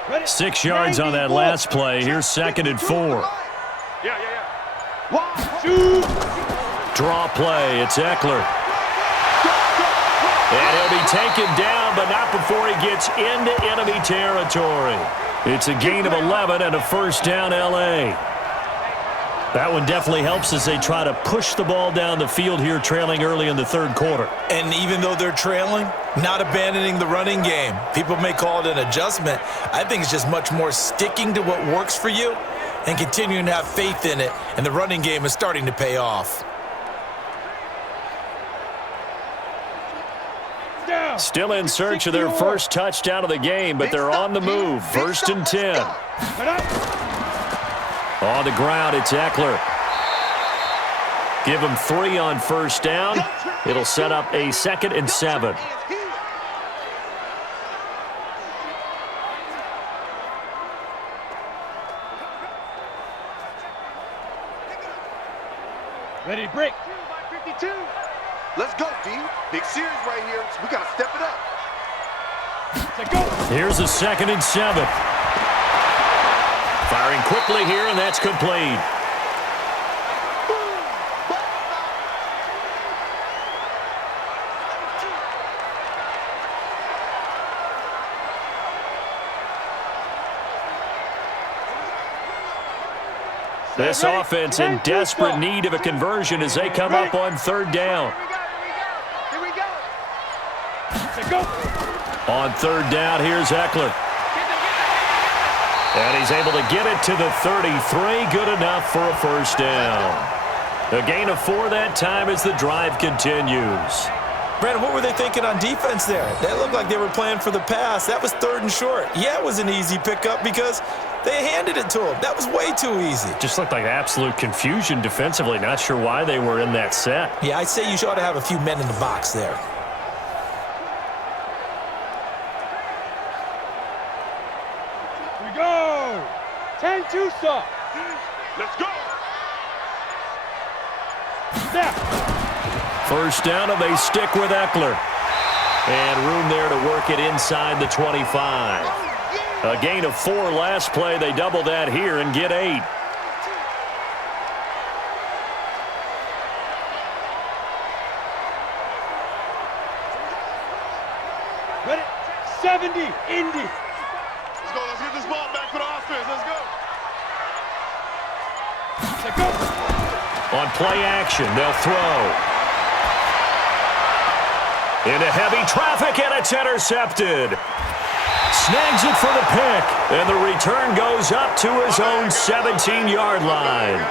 Ready? 6 yards on that last play. Here's 2nd and 4. Yeah. 1, 2. Draw play. It's Eckler. And he'll be taken down, but not before he gets into enemy territory. It's a gain of 11 and a first down, L.A. That one definitely helps as they try to push the ball down the field here, trailing early in the third quarter. And even though they're trailing, not abandoning the running game. People may call it an adjustment. I think it's just much more sticking to what works for you and continuing to have faith in it. And the running game is starting to pay off. Still in search of their first touchdown of the game, but they're on the move. 1st and 10. On the ground, it's Eckler. Give him 3 on first down. It'll set up a 2nd and 7. Ready, break. 52. Let's go, D. Big series right here. We got to step it up. Let's go. Here's a 2nd and 7. Firing quickly here, and that's complete. This offense in desperate need of a conversion as they come up on 3rd down. Here we go. Let's go. On 3rd down, here's Eckler. And he's able to get it to the 33. Good enough for a 1st down. A gain of 4 that time as the drive continues. Brandon, what were they thinking on defense there? That looked like they were playing for the pass. That was 3rd and short. Yeah, it was an easy pickup because they handed it to him. That was way too easy. Just looked like absolute confusion defensively. Not sure why they were in that set. Yeah, I'd say you ought to have a few men in the box there. Here we go. 10-2 stop. Let's go. Snap. 1st down, and they stick with Eckler. And room there to work it inside the 25. A gain of 4 last play. They double that here and get 8. Ready. 70. Indy. Let's go. Let's get this ball back for the offense. Let's go. Let's go. On play action, they'll throw. Into heavy traffic, and it's intercepted. Snags it for the pick, and the return goes up to his own 17-yard line.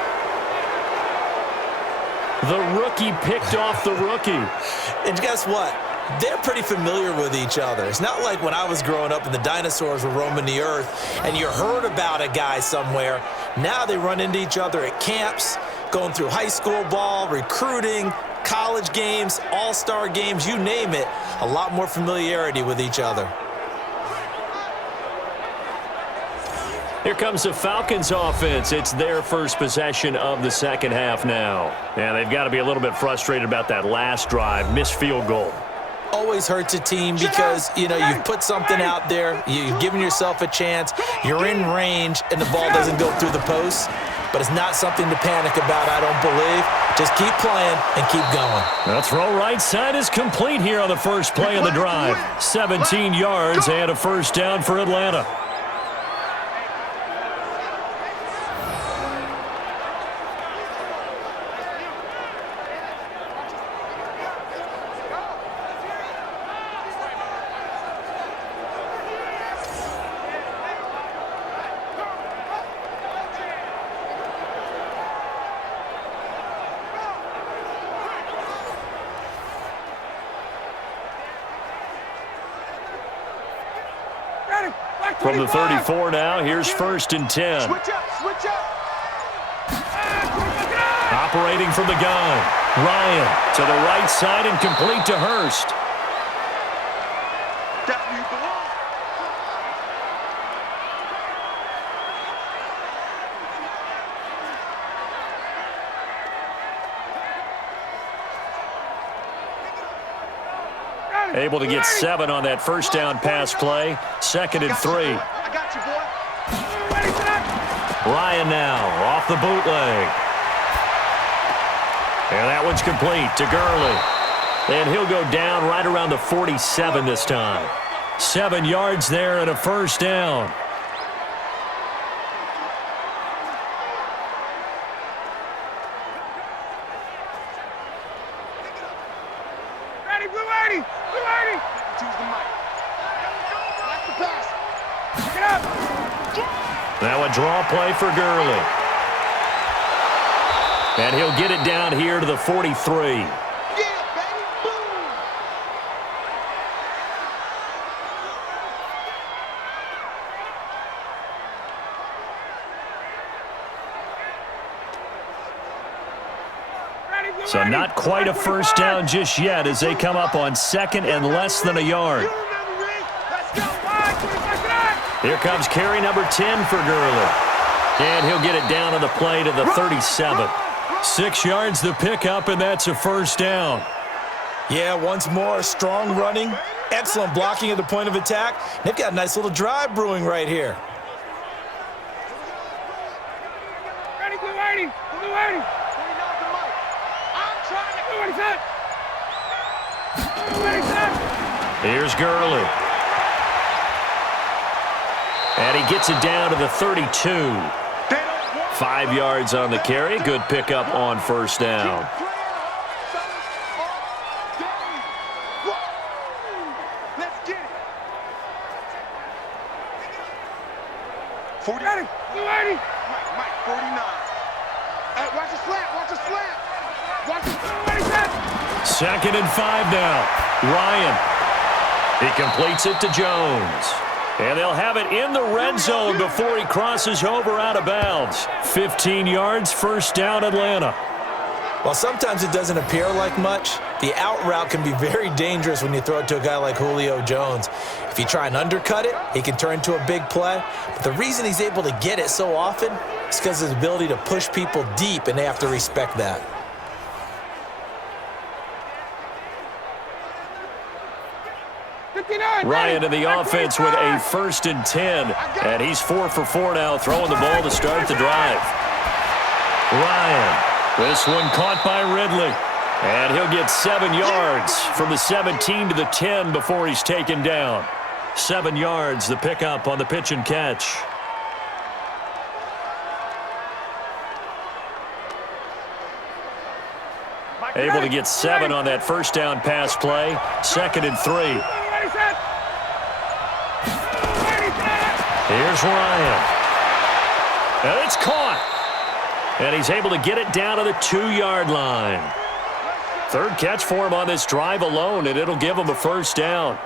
The rookie picked off the rookie. And guess what? They're pretty familiar with each other. It's not like when I was growing up and the dinosaurs were roaming the earth and you heard about a guy somewhere. Now they run into each other at camps, going through high school ball, recruiting, college games, all-star games, you name it. A lot more familiarity with each other. Here comes the Falcons offense. It's their first possession of the 2nd half now. And they've got to be a little bit frustrated about that last drive, missed field goal. Always hurts a team because, you know, you've put something out there, you've given yourself a chance, you're in range, and the ball doesn't go through the post. But it's not something to panic about, I don't believe. Just keep playing and keep going. The throw right side is complete here on the first play of the drive. 17 yards and a 1st down for Atlanta. From the 34 now, here's 1st and 10. Switch up. Switch up. Operating from the gun. Ryan to the right side and complete to Hurst. That's where you belong. Able to get 7 on that 1st down pass play. 2nd and 3. I got you, boy. Ryan now off the bootleg. And that one's complete to Gurley. And he'll go down right around the 47 this time. 7 yards there and a 1st down. Ready, Blue 80. Blue 80. Choose the mic. Back the pass. Get up. Now a draw play for Gurley. And he'll get it down here to the 43. Yeah, baby. Boom. Ready, Blue So 80. not quite a 1st down just yet as they come up on 2nd and less than a yard. You remember it. Let's go. 25 tonight. Here comes carry number 10 for Gurley. And he'll get it down on the play to the 37. 6 yards the pickup, and that's a first down. Yeah, once more, strong running, excellent blocking at the point of attack. They've got a nice little drive brewing right here. Ready, blue 80, blue 80. I'm trying to do what he said. Do what he said. Here's Gurley. And he gets it down to the 32. 5 yards on the carry. Good pickup on first down. Let's get it. 40. Ready, blue 80. Mike, 49. Hey, watch the slant, watch the slant. Watch the Do what he said. 2nd and 5 now. Ryan. He completes it to Jones. And they'll have it in the red zone before he crosses over out of bounds. 15 yards, first down, Atlanta. While sometimes it doesn't appear like much, the out route can be very dangerous when you throw it to a guy like Julio Jones. If you try and undercut it, he can turn into a big play. But the reason he's able to get it so often is because of his ability to push people deep, and they have to respect that. Ryan in the offense with a 1st and 10. And he's 4 for 4 now, throwing the ball to start the drive. Ryan. This one caught by Ridley. And he'll get 7 yards from the 17 to the 10 before he's taken down. 7 yards, the pickup on the pitch and catch. Able to get 7 on that first down pass play. 2nd and 3. Here's Ryan. And it's caught. And he's able to get it down to the 2-yard line. 3rd catch for him on this drive alone, and it'll give him a first down.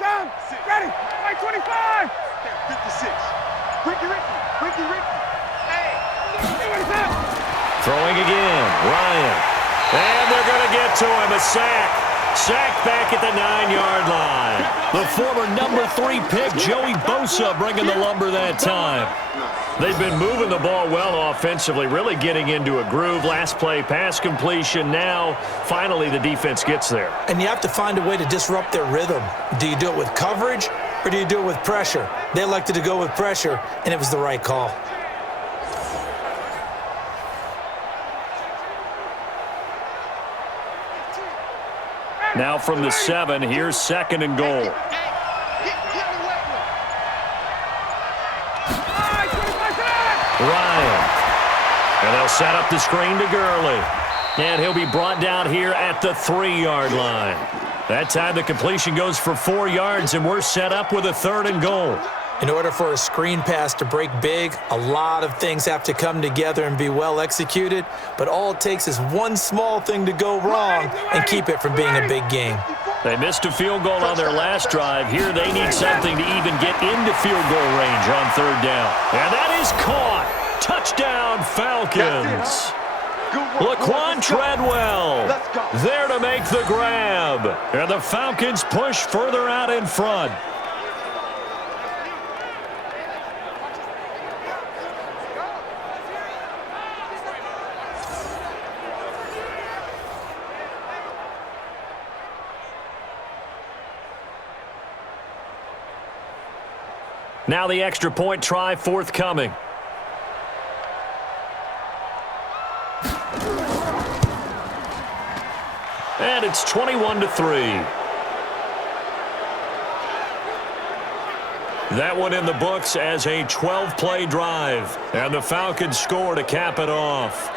Down, ready, Mike 25. 56. Ricky. Hey, Do what he said. Throwing again, Ryan. And they're going to get to him, a sack. Sack back at the 9-yard line. The former number 3 pick, Joey Bosa, bringing the lumber that time. They've been moving the ball well offensively, really getting into a groove. Last play, pass completion. Now, finally, the defense gets there. And you have to find a way to disrupt their rhythm. Do you do it with coverage, or do you do it with pressure? They elected to go with pressure, and it was the right call. Now from the 7, here's 2nd and goal. get away Ryan. And they'll set up the screen to Gurley. And he'll be brought down here at the 3-yard line. That time the completion goes for 4 yards, and we're set up with a 3rd and goal. In order for a screen pass to break big, a lot of things have to come together and be well executed, but all it takes is one small thing to go wrong and keep it from being a big game. They missed a field goal on their last drive. Here they need something to even get into field goal range on 3rd down. And that is caught. Touchdown, Falcons. Laquan Treadwell there to make the grab. And the Falcons push further out in front. Now the extra point try forthcoming. And it's 21-3. That one in the books as a 12-play drive. And the Falcons score to cap it off.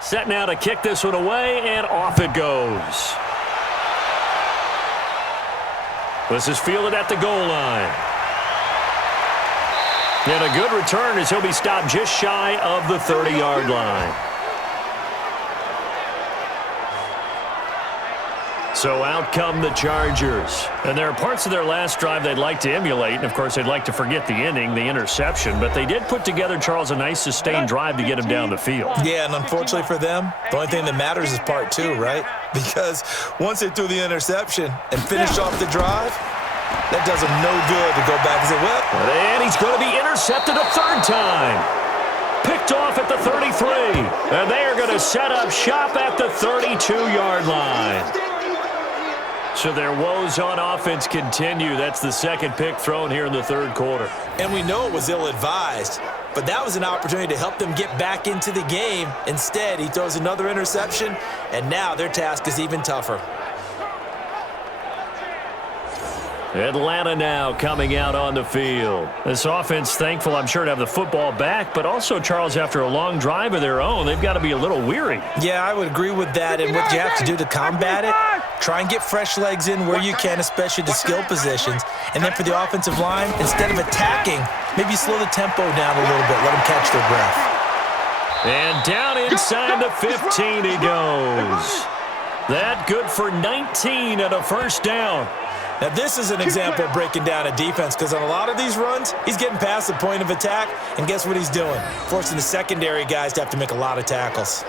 Set now to kick this one away, and off it goes. This is fielded at the goal line. And a good return as he'll be stopped just shy of the 30-yard line. So out come the Chargers. And there are parts of their last drive they'd like to emulate. And, of course, they'd like to forget the ending, the interception. But they did put together, Charles, a nice sustained drive to get him down the field. Yeah, and unfortunately for them, the only thing that matters is part two, right? Because once they threw the interception and finished off the drive, that does them no good to go back and say, well. And he's going to be intercepted a third time. Picked off at the 33. And they are going to set up shop at the 32-yard line. So their woes on offense continue. That's the second pick thrown here in the third quarter. And we know it was ill-advised, but that was an opportunity to help them get back into the game. Instead, he throws another interception, and now their task is even tougher. Atlanta now coming out on the field. This offense, thankful, I'm sure, to have the football back, but also, Charles, after a long drive of their own, they've got to be a little weary. Yeah, I would agree with that, and what you have to do to combat it, try and get fresh legs in where you can, especially the skill positions. And then for the offensive line, instead of attacking, maybe slow the tempo down a little bit, let them catch their breath. And down inside the 15 he goes. That good for 19 and a first down. Now, this is an example of breaking down a defense because on a lot of these runs, he's getting past the point of attack, and guess what he's doing? Forcing the secondary guys to have to make a lot of tackles.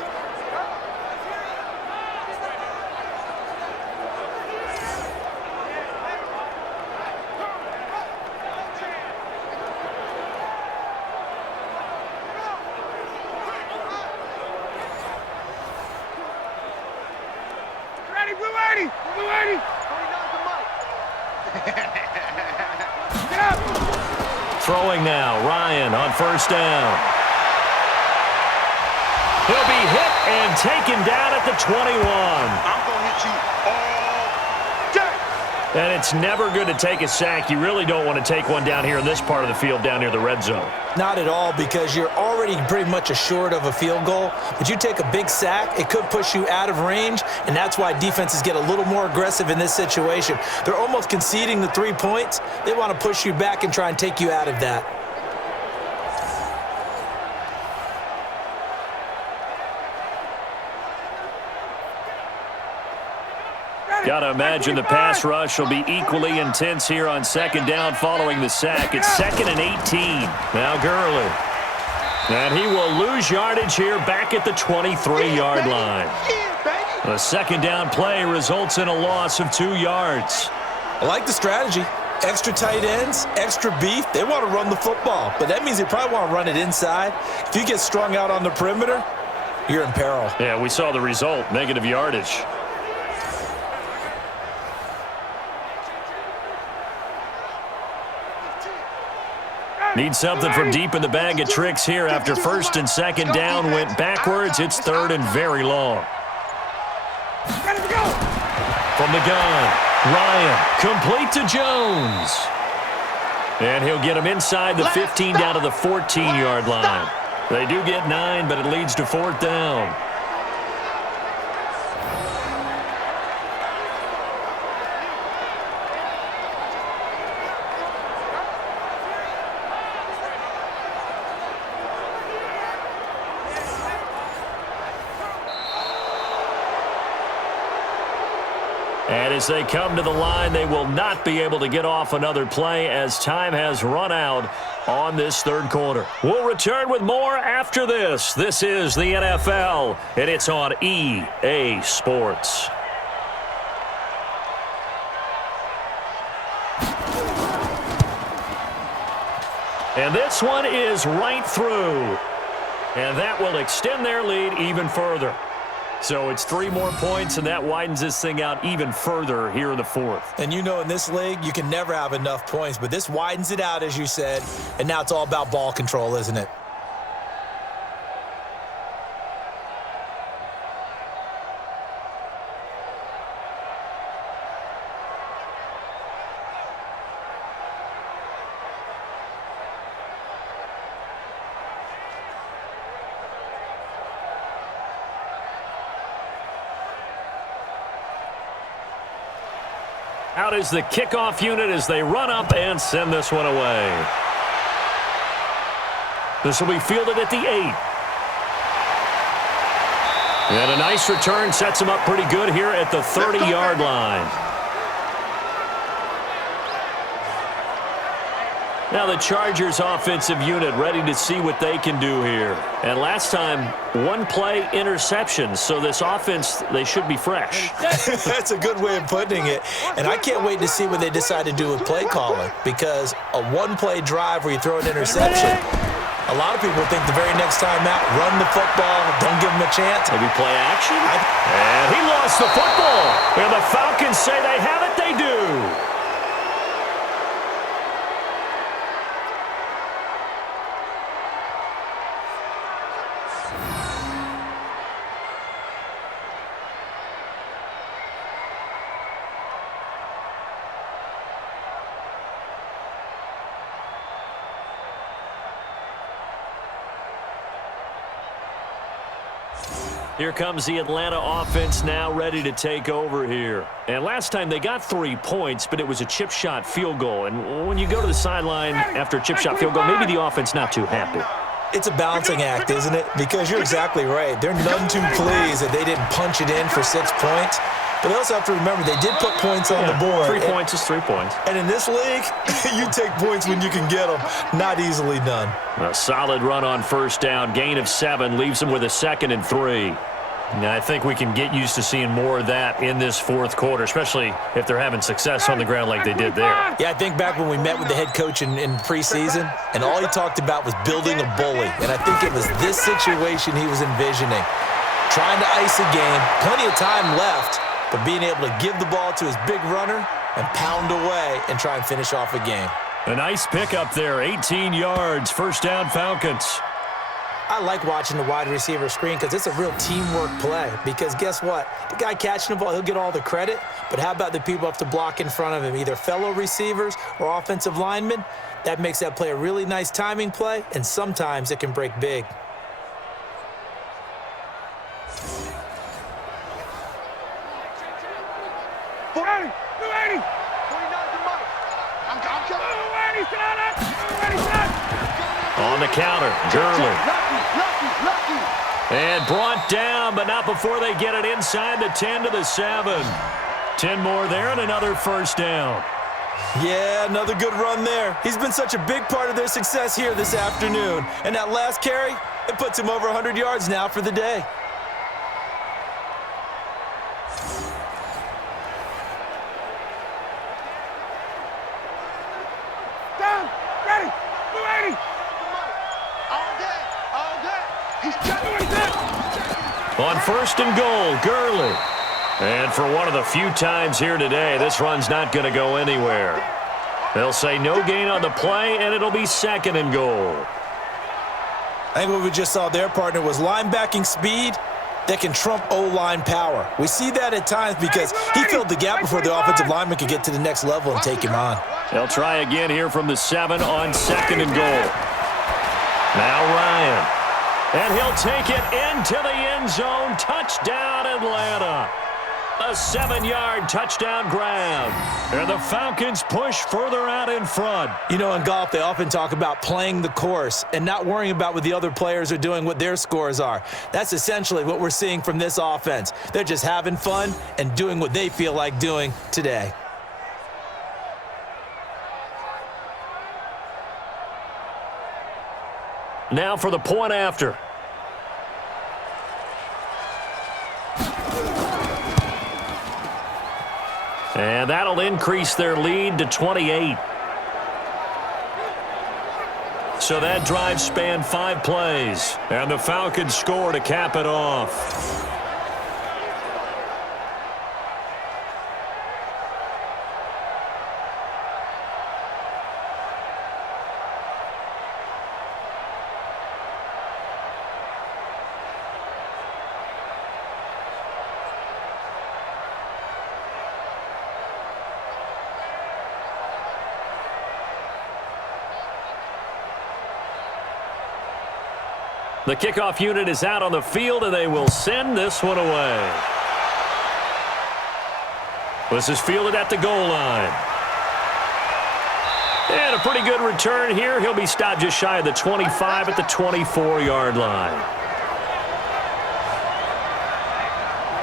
Ready, blue 80! Blue 80! Get up! Throwing now, Ryan on first down. He'll be hit and taken down at the 21. I'm going to hit you all day. And it's never good to take a sack. You really don't want to take one down here in this part of the field down near the red zone. Not at all, because you're already pretty much assured of a field goal. But you take a big sack, it could push you out of range, and that's why defenses get a little more aggressive in this situation. They're almost conceding the 3 points. They want to push you back and try and take you out of that. Got to imagine the pass rush will be equally intense here on second down following the sack. It's 2nd and 18. Now Gurley. And he will lose yardage here back at the 23-yard line. The second down play results in a loss of 2 yards. I like the strategy. Extra tight ends, extra beef. They want to run the football, but that means they probably want to run it inside. If you get strung out on the perimeter, you're in peril. Yeah, we saw the result, negative yardage. Need something from deep in the bag of tricks here after first and second down went backwards. It's third and very long. From the gun, Ryan, complete to Jones. And he'll get him inside the 15 down to the 14-yard line. They do get 9, but it leads to 4th down. And as they come to the line, they will not be able to get off another play as time has run out on this third quarter. We'll return with more after this. This is the NFL, and it's on EA Sports. And this one is right through. And that will extend their lead even further. So it's 3 more points, and that widens this thing out even further here in the fourth. And you know, in this league, you can never have enough points, but this widens it out, as you said, and now it's all about ball control, isn't it? Out is the kickoff unit as they run up and send this one away. This will be fielded at the 8. And a nice return sets him up pretty good here at the 30-yard line. Now the Chargers offensive unit ready to see what they can do here. And last time, one play interception, so this offense, they should be fresh. That's a good way of putting it. And I can't wait to see what they decide to do with play calling, because a one-play drive where you throw an interception, a lot of people think the very next time out, run the football, don't give them a chance. Maybe play action? And he lost the football. And the Falcons say they have it, they do. Here comes the Atlanta offense now ready to take over here. And last time they got 3 points, but it was a chip shot field goal. And when you go to the sideline after a chip shot field goal, maybe the offense not too happy. It's a balancing act, isn't it? Because you're exactly right. They're none too pleased that they didn't punch it in for 6 points. But they also have to remember they did put points on the board. 3 points is 3 points. And in this league, you take points when you can get them. Not easily done. A solid run on first down. Gain of 7 leaves them with a 2nd and 3. Now, I think we can get used to seeing more of that in this fourth quarter, especially if they're having success on the ground like they did there. Yeah, I think back when we met with the head coach in preseason, and all he talked about was building a bully. And I think it was this situation he was envisioning. Trying to ice a game, plenty of time left, but being able to give the ball to his big runner and pound away and try and finish off a game. A nice pickup there, 18 yards, first down Falcons. I like watching the wide receiver screen because it's a real teamwork play. Because guess what? The guy catching the ball, he'll get all the credit. But how about the people have to block in front of him, either fellow receivers or offensive linemen? That makes that play a really nice timing play, and sometimes it can break big. On the counter, Gurley. And brought down, but not before they get it inside the 10 to the 7. 10 more there and another first down. Yeah, another good run there. He's been such a big part of their success here this afternoon. And that last carry, it puts him over 100 yards now for the day. Down, ready, 280. On first and goal, Gurley. And for one of the few times here today, this run's not going to go anywhere. They'll say no gain on the play, and it'll be 2nd and goal. I think what we just saw there, partner, was linebacking speed that can trump O-line power. We see that at times because he filled the gap before the offensive lineman could get to the next level and take him on. They'll try again here from the 7 on 2nd and goal. Now Ryan. And he'll take it into the end zone. Touchdown, Atlanta. A 7-yard touchdown grab. And the Falcons push further out in front. You know, in golf, they often talk about playing the course and not worrying about what the other players are doing, what their scores are. That's essentially what we're seeing from this offense. They're just having fun and doing what they feel like doing today. Now for the point after. And that'll increase their lead to 28. So that drive spanned 5 plays. And the Falcons score to cap it off. The kickoff unit is out on the field, and they will send this one away. This is fielded at the goal line. And a pretty good return here. He'll be stopped just shy of the 25 at the 24-yard line.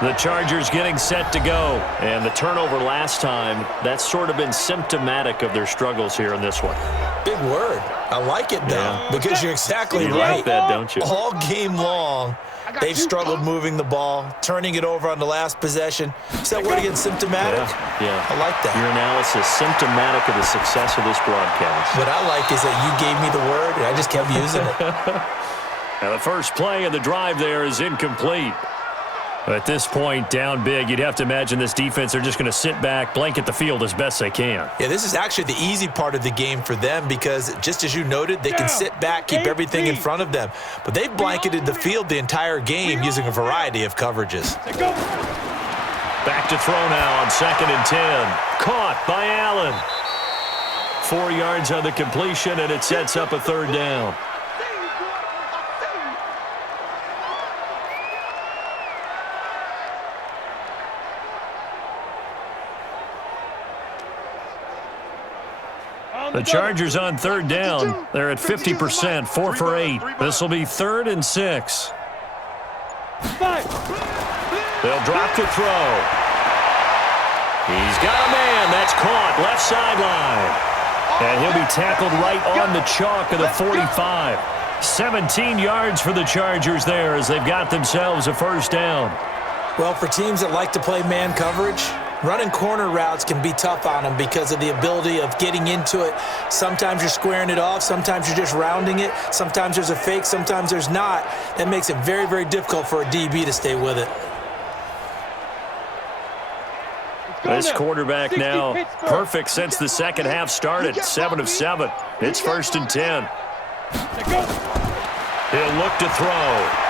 The Chargers getting set to go. And the turnover last time, that's sort of been symptomatic of their struggles here in this one. Big word. I like it, though, because you're exactly You right. like that, don't you? All game long, they've struggled moving the ball, turning it over on the last possession. Is that word again, symptomatic? Yeah. I like that. Your analysis, symptomatic of the success of this broadcast. What I like is that you gave me the word, and I just kept using it. Now the first play of the drive there is incomplete. At this point, down big, you'd have to imagine this defense, they're just going to sit back, blanket the field as best they can. Yeah, this is actually the easy part of the game for them because, just as you noted, they can sit back, keep everything in front of them. But they've blanketed the field the entire game using a variety of coverages. Back to throw now on 2nd and 10. Caught by Allen. 4 yards on the completion, and it sets up a 3rd down. The Chargers on 3rd down. They're at 50%, 4 for 8. This will be 3rd and 6. They'll drop to throw. He's got a man. That's caught. Left sideline. And he'll be tackled right on the chalk of the 45. 17 yards for the Chargers there as they've got themselves a 1st down. Well, for teams that like to play man coverage, running corner routes can be tough on them because of the ability of getting into it. Sometimes you're squaring it off. Sometimes you're just rounding it. Sometimes there's a fake. Sometimes there's not. That makes it very, very difficult for a DB to stay with it. This quarterback now perfect since the second half started. 7 of 7. It's 1st and 10. He'll look to throw.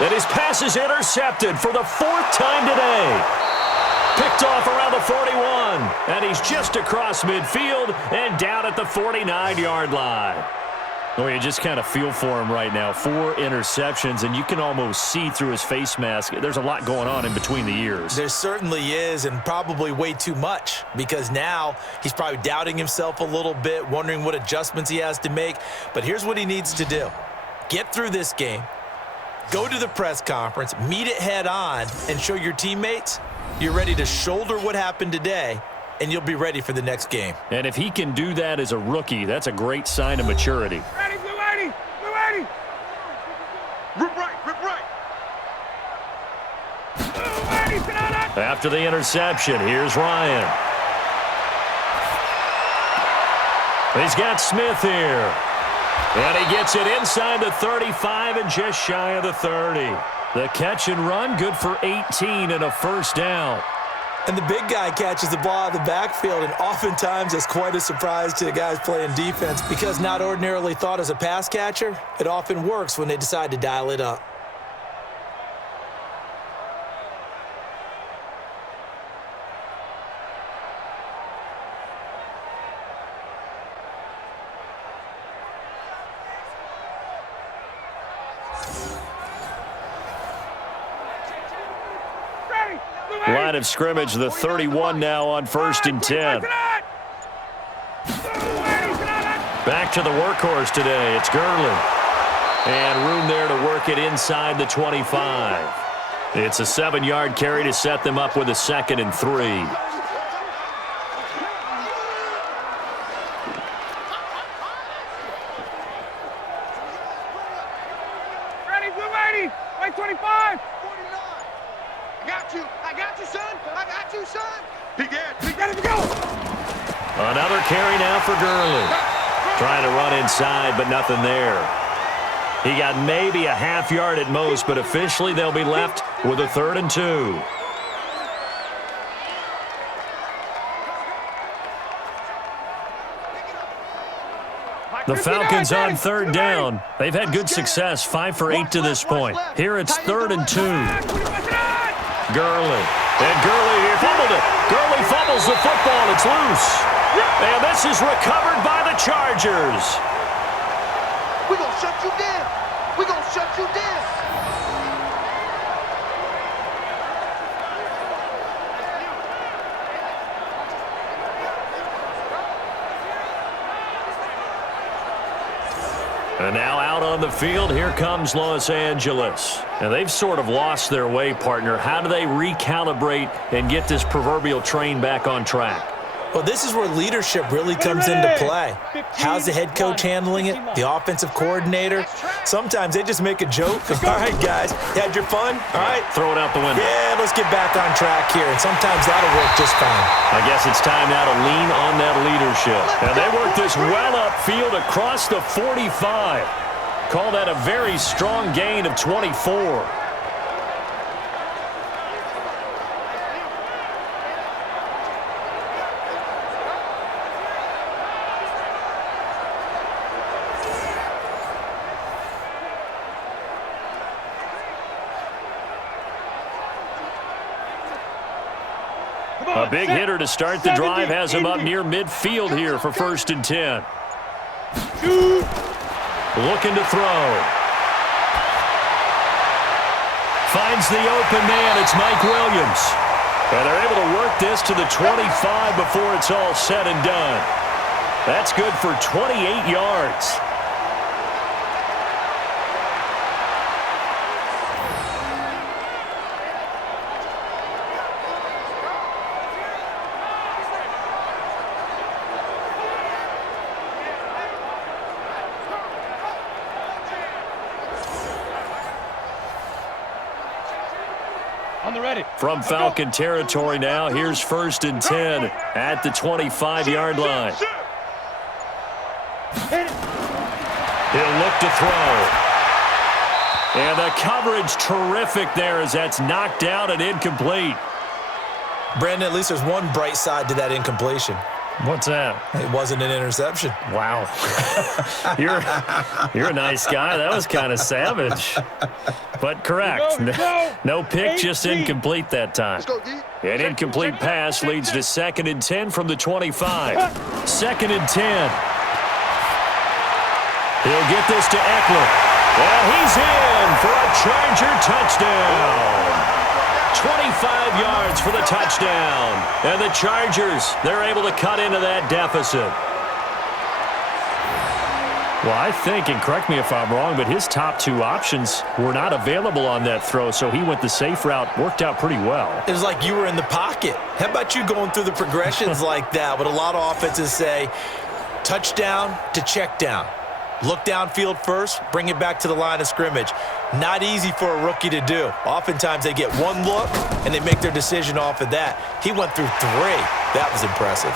And his pass is intercepted for the 4th time today. Picked off around the 41. And he's just across midfield and down at the 49-yard line. Oh, you just kind of feel for him right now. 4 interceptions, and you can almost see through his face mask. There's a lot going on in between the ears. There certainly is, and probably way too much, because now he's probably doubting himself a little bit, wondering what adjustments he has to make. But here's what he needs to do. Get through this game. Go to the press conference, meet it head on, and show your teammates you're ready to shoulder what happened today, and you'll be ready for the next game. And if he can do that as a rookie, that's a great sign of maturity. Ready, blue 80, blue 80. Rip right, rip right. Blue 80, sit on it. After the interception, here's Ryan. He's got Smith here. And he gets it inside the 35 and just shy of the 30. The catch and run, good for 18 and a 1st down. And the big guy catches the ball out of the backfield, and oftentimes it's quite a surprise to the guys playing defense because not ordinarily thought as a pass catcher, it often works when they decide to dial it up. Line of scrimmage, the 31 now on 1st and 10. Back to the workhorse today. It's Gurley. And room there to work it inside the 25. It's a 7-yard carry to set them up with a 2nd and 3. Ready, blue 80, white 25. I got you, son. I got you, son. Ready to go. Another carry now for Gurley. Trying to run inside, but nothing there. He got maybe a half yard at most, but officially they'll be left with a 3rd and 2. The Falcons on 3rd down. They've had good success, 5 for 8 to this point. Here it's 3rd and 2. Gurley. And Gurley here fumbled it. Gurley fumbles the football. It's loose. And this is recovered by the Chargers. We're going to shut you down. We're going to shut you down. on the field. Here comes Los Angeles. And they've sort of lost their way, partner. How do they recalibrate and get this proverbial train back on track? Well, this is where leadership really comes into play. How's the head coach handling it? The offensive coordinator? Sometimes they just make a joke. All right, guys, you had your fun? All right. Throw it out the window. Yeah, let's get back on track here. And sometimes that'll work just fine. I guess it's time now to lean on that leadership. And they work this well upfield across the 45. Call that a very strong gain of 24. A big hitter to start the drive has him up near midfield here for 1st and 10. Looking to throw. Finds the open man. It's Mike Williams. And they're able to work this to the 25 before it's all said and done. That's good for 28 yards. From Falcon territory now, here's 1st and 10 at the 25-yard line. He'll look to throw. And the coverage terrific there as that's knocked down and incomplete. Brandon, at least there's one bright side to that incompletion. What's that? It wasn't an interception. Wow. You're a nice guy. That was kind of savage. But correct. No pick, just incomplete that time. An incomplete pass leads to 2nd and 10 from the 25. 2nd and 10. He'll get this to Eckler. And he's in for a Charger touchdown. 25 yards for the touchdown. And the Chargers, they're able to cut into that deficit. Well, I think, and correct me if I'm wrong, but his top 2 options were not available on that throw, so he went the safe route. Worked out pretty well. It was like you were in the pocket. How about you going through the progressions like that? What a lot of offenses say, touchdown to check down. Look downfield first, bring it back to the line of scrimmage. Not easy for a rookie to do. Oftentimes they get one look, and they make their decision off of that. He went through 3. That was impressive.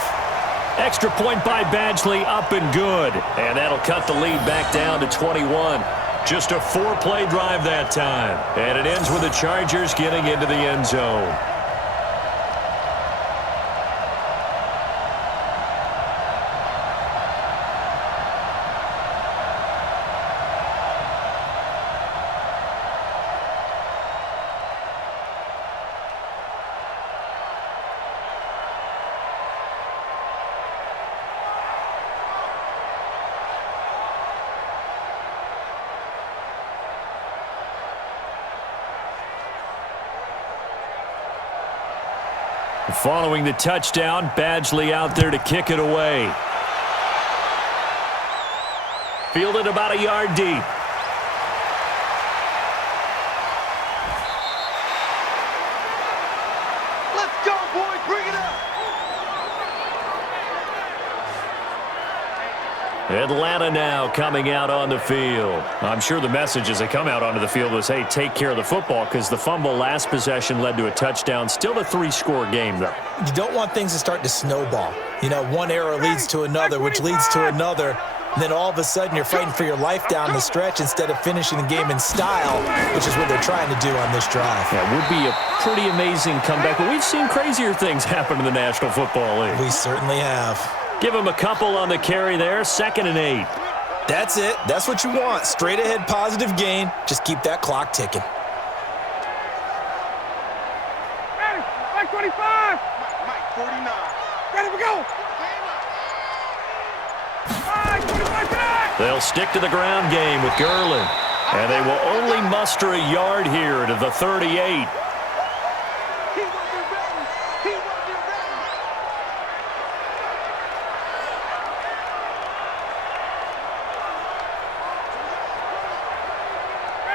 Extra point by Badgley, up and good. And that'll cut the lead back down to 21. Just a 4-play drive that time. And it ends with the Chargers getting into the end zone. Following the touchdown, Badgley out there to kick it away. Fielded about a yard deep. Let's go, boys. Bring it up. Atlanta now coming out on the field. I'm sure the message as they come out onto the field was, hey, take care of the football, because the fumble last possession led to a touchdown. Still a 3-score game, though. You don't want things to start to snowball. You know, one error leads to another, which leads to another. And then all of a sudden you're fighting for your life down the stretch instead of finishing the game in style, which is what they're trying to do on this drive. That would be a pretty amazing comeback, but we've seen crazier things happen in the National Football League. We certainly have. Give him a couple on the carry there, 2nd and 8. That's it. That's what you want. Straight ahead positive gain. Just keep that clock ticking. Ready, Mike 25. Mike 49. Ready, we go. 25 tonight. They'll stick to the ground game with Gerlin, and they will only muster a yard here to the 38.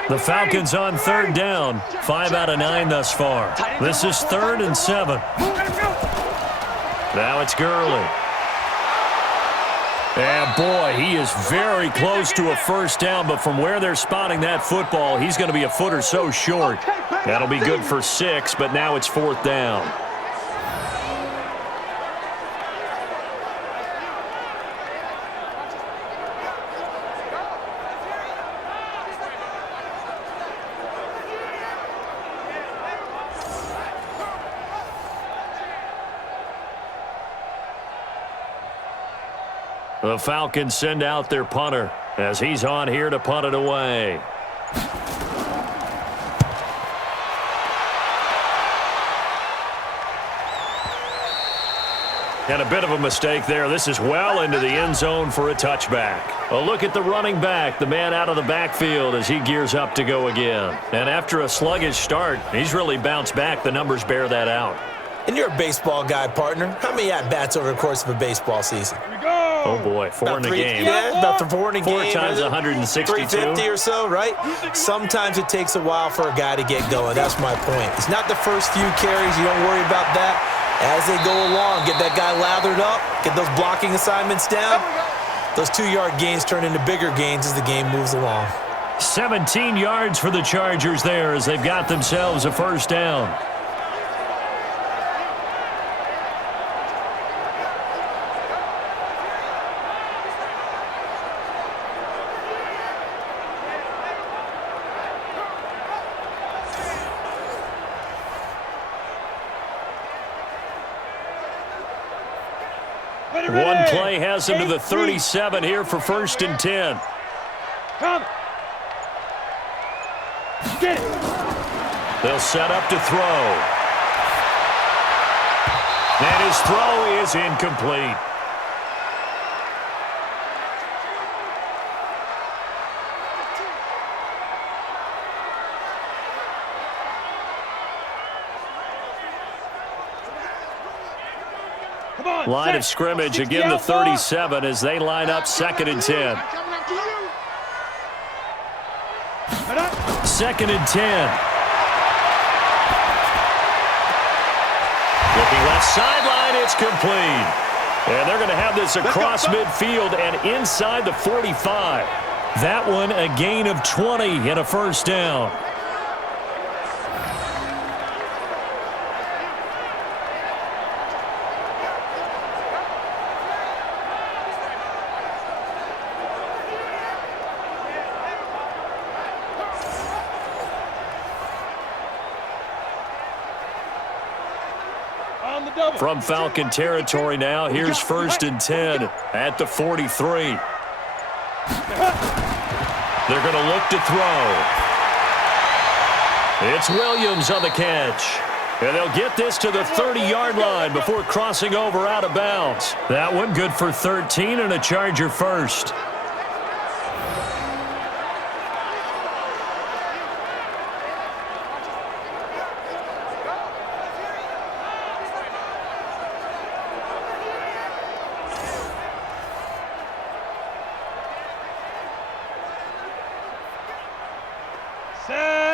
The Falcons on third down. 5 out of 9 thus far. This is 3rd and 7. Now it's Gurley. And boy, he is very close to a first down, but from where they're spotting that football, he's going to be a foot or so short. That'll be good for 6, but now it's 4th down. The Falcons send out their punter as he's on here to punt it away. And a bit of a mistake there. This is well into the end zone for a touchback. A look at the running back, the man out of the backfield as he gears up to go again. And after a sluggish start, he's really bounced back. The numbers bear that out. And you're a baseball guy, partner. How many at-bats over the course of a baseball season? Here we go. Oh, boy, 4 in a game. Yeah, about 4 in a game. 4 times 162. 350 or so, right? Sometimes it takes a while for a guy to get going. That's my point. It's not the first few carries. You don't worry about that. As they go along, get that guy lathered up, get those blocking assignments down. Those 2-yard gains turn into bigger gains as the game moves along. 17 yards for the Chargers there as they've got themselves a first down. One play has him to the 37 here for 1st and 10. Come. Get it. They'll set up to throw. And his throw is incomplete. Line of scrimmage again, the 37 as they line up 2nd and 10. 2nd and 10. Looking left sideline, it's complete. And they're going to have this across midfield and inside the 45. That one a gain of 20 and a first down. From Falcon territory now, here's 1st and 10 at the 43. They're going to look to throw. It's Williams on the catch. And they'll get this to the 30-yard line before crossing over out of bounds. That one good for 13 and a Charger first.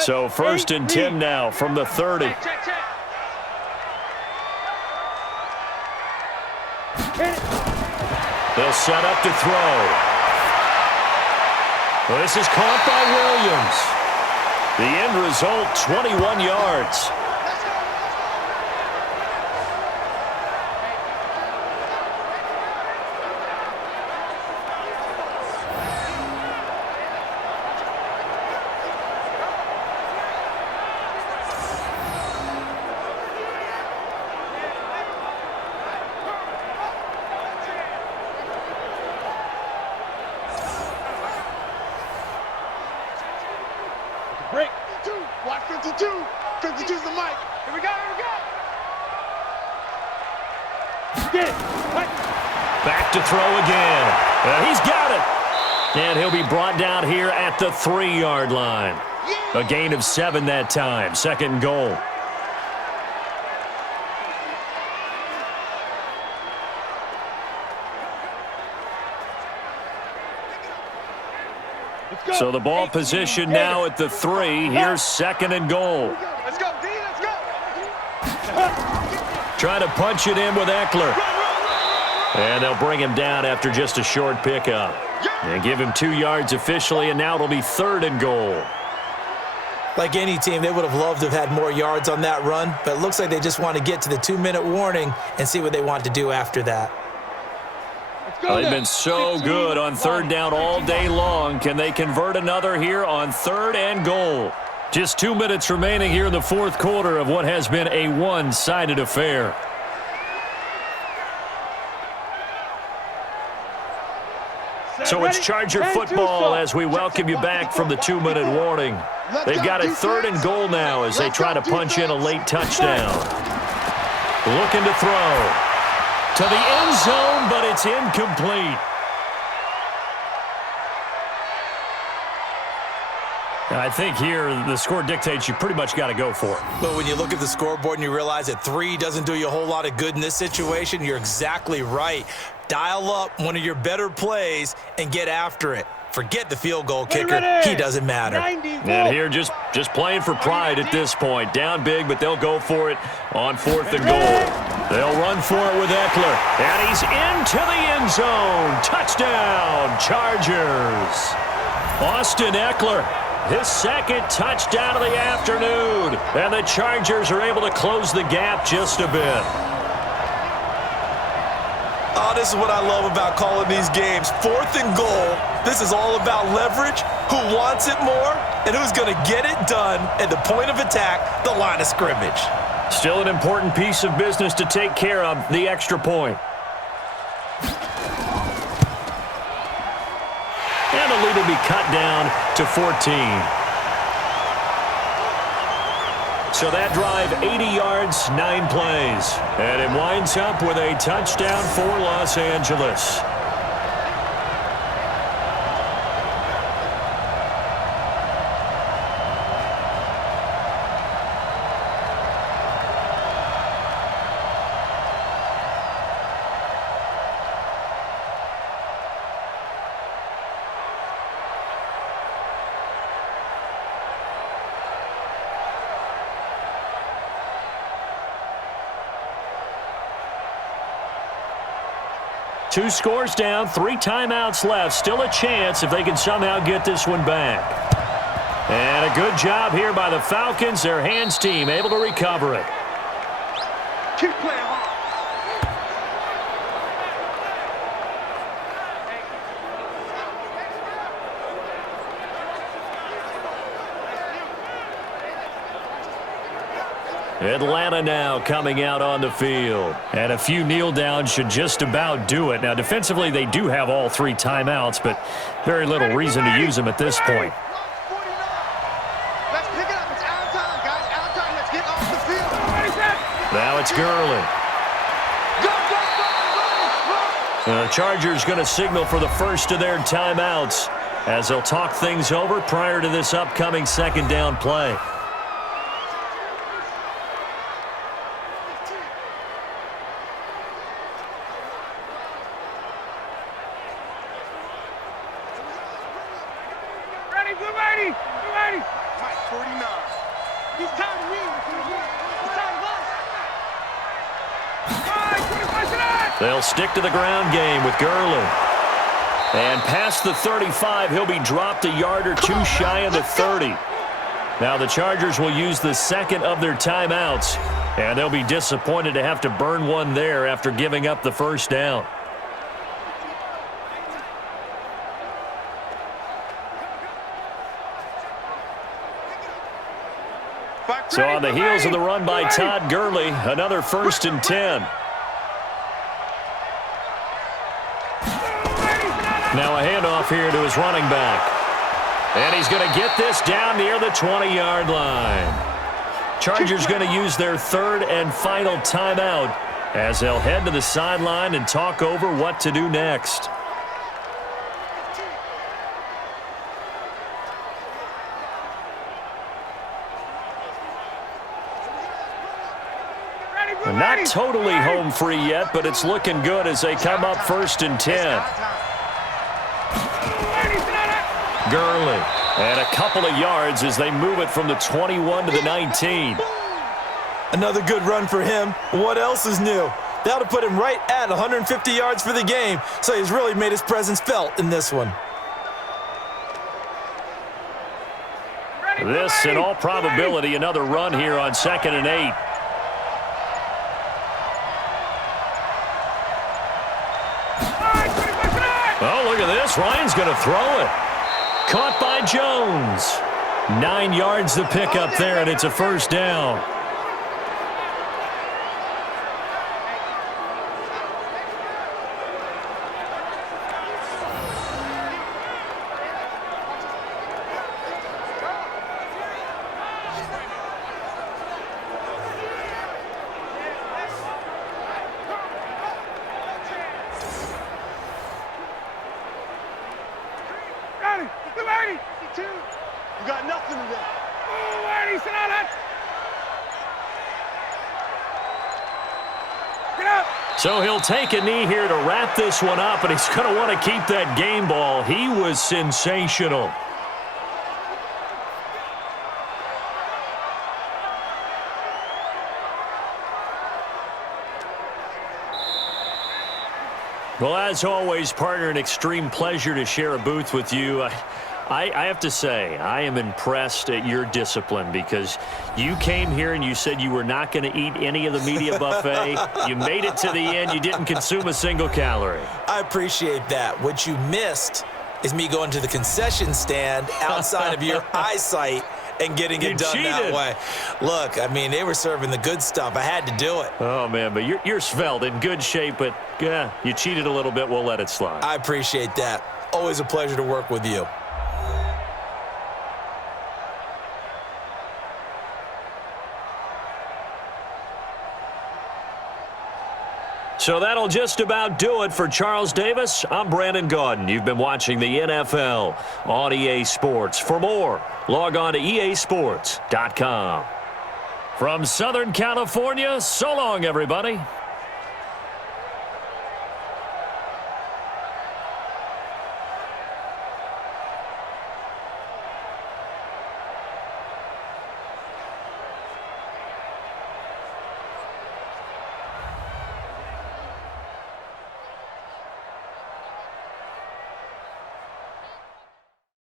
So 1st and 10 now from the 30. They'll set up to throw. Well, this is caught by Williams. The end result, 21 yards. Break. 52. Watch 52. 52's the mic. Here we go. Get it. Back to throw again. He's got it. And he'll be brought down here at the 3-yard line. A gain of 7 that time. 2nd and goal. So the ball position now at the 3. Here's 2nd and goal. Let's go, D, let's go. Trying to punch it in with Eckler. And they'll bring him down after just a short pickup. And give him 2 yards officially, and now it'll be 3rd and goal. Like any team, they would have loved to have had more yards on that run, but it looks like they just want to get to the 2-minute warning and see what they want to do after that. They've been so good on 3rd down all day long. Can they convert another here on 3rd and goal? Just 2 minutes remaining here in the 4th quarter of what has been a one-sided affair. So it's Charger football as we welcome you back from the 2-minute warning. They've got a 3rd and goal now as they try to punch in a late touchdown. Looking to throw to the end zone, but it's incomplete. I think here the score dictates you pretty much got to go for it. But when you look at the scoreboard and you realize that 3 doesn't do you a whole lot of good in this situation, you're exactly right. Dial up one of your better plays and get after it. Forget the field goal kicker. He doesn't matter. And here just playing for pride at this point. Down big, but they'll go for it on 4th and goal. They'll run for it with Eckler. And he's into the end zone. Touchdown, Chargers. Austin Eckler, his 2nd touchdown of the afternoon. And the Chargers are able to close the gap just a bit. Oh, this is what I love about calling these games. 4th and goal. This is all about leverage, who wants it more, and who's going to get it done at the point of attack, the line of scrimmage. Still an important piece of business to take care of, the extra point. And the lead will be cut down to 14. So that drive, 80 yards, 9 plays. And it winds up with a touchdown for Los Angeles. Two scores down, 3 timeouts left. Still a chance if they can somehow get this one back. And a good job here by the Falcons. Their hands team able to recover it. Keep playing hard. Atlanta now coming out on the field. And a few kneel downs should just about do it. Now, defensively, they do have all 3 timeouts, but very little reason to use them at this point. Let's pick it up. It's out of time, guys. Out of time. Let's get off the field. Now it's Gurley. The Chargers going to signal for the first of their timeouts as they'll talk things over prior to this upcoming 2nd down play. They'll stick to the ground game with Gurley. And past the 35, he'll be dropped a yard or 2 shy of the 30. Now the Chargers will use the 2nd of their timeouts, and they'll be disappointed to have to burn one there after giving up the 1st down. So on the heels of the run by Todd Gurley, another 1st and 10. Now a handoff here to his running back. And he's going to get this down near the 20-yard line. Chargers going to use their 3rd and final timeout as they'll head to the sideline and talk over what to do next. Not totally home free yet, but it's looking good as they come up 1st and 10. Gurley. And a couple of yards as they move it from the 21 to the 19. Another good run for him. What else is new? That'll put him right at 150 yards for the game, so he's really made his presence felt in this one. This, in all probability, another run here on 2nd and 8. Oh, look at this. Ryan's going to throw it. Caught by Jones. 9 yards to pick up there, and it's a first down. You got nothing today. So he'll take a knee here to wrap this one up, and he's going to want to keep that game ball. He was sensational. Well, as always, partner, an extreme pleasure to share a booth with you. I have to say, I am impressed at your discipline because you came here and you said you were not going to eat any of the media buffet. You made it to the end. You didn't consume a single calorie. I appreciate that. What you missed is me going to the concession stand outside of your eyesight and getting it done that way. Look, I mean, they were serving the good stuff. I had to do it. Oh, man, but you're svelte, in good shape, but yeah, you cheated a little bit. We'll let it slide. I appreciate that. Always a pleasure to work with you. So that'll just about do it for Charles Davis. I'm Brandon Gaudin. You've been watching the NFL on EA Sports. For more, log on to easports.com. From Southern California, so long, everybody.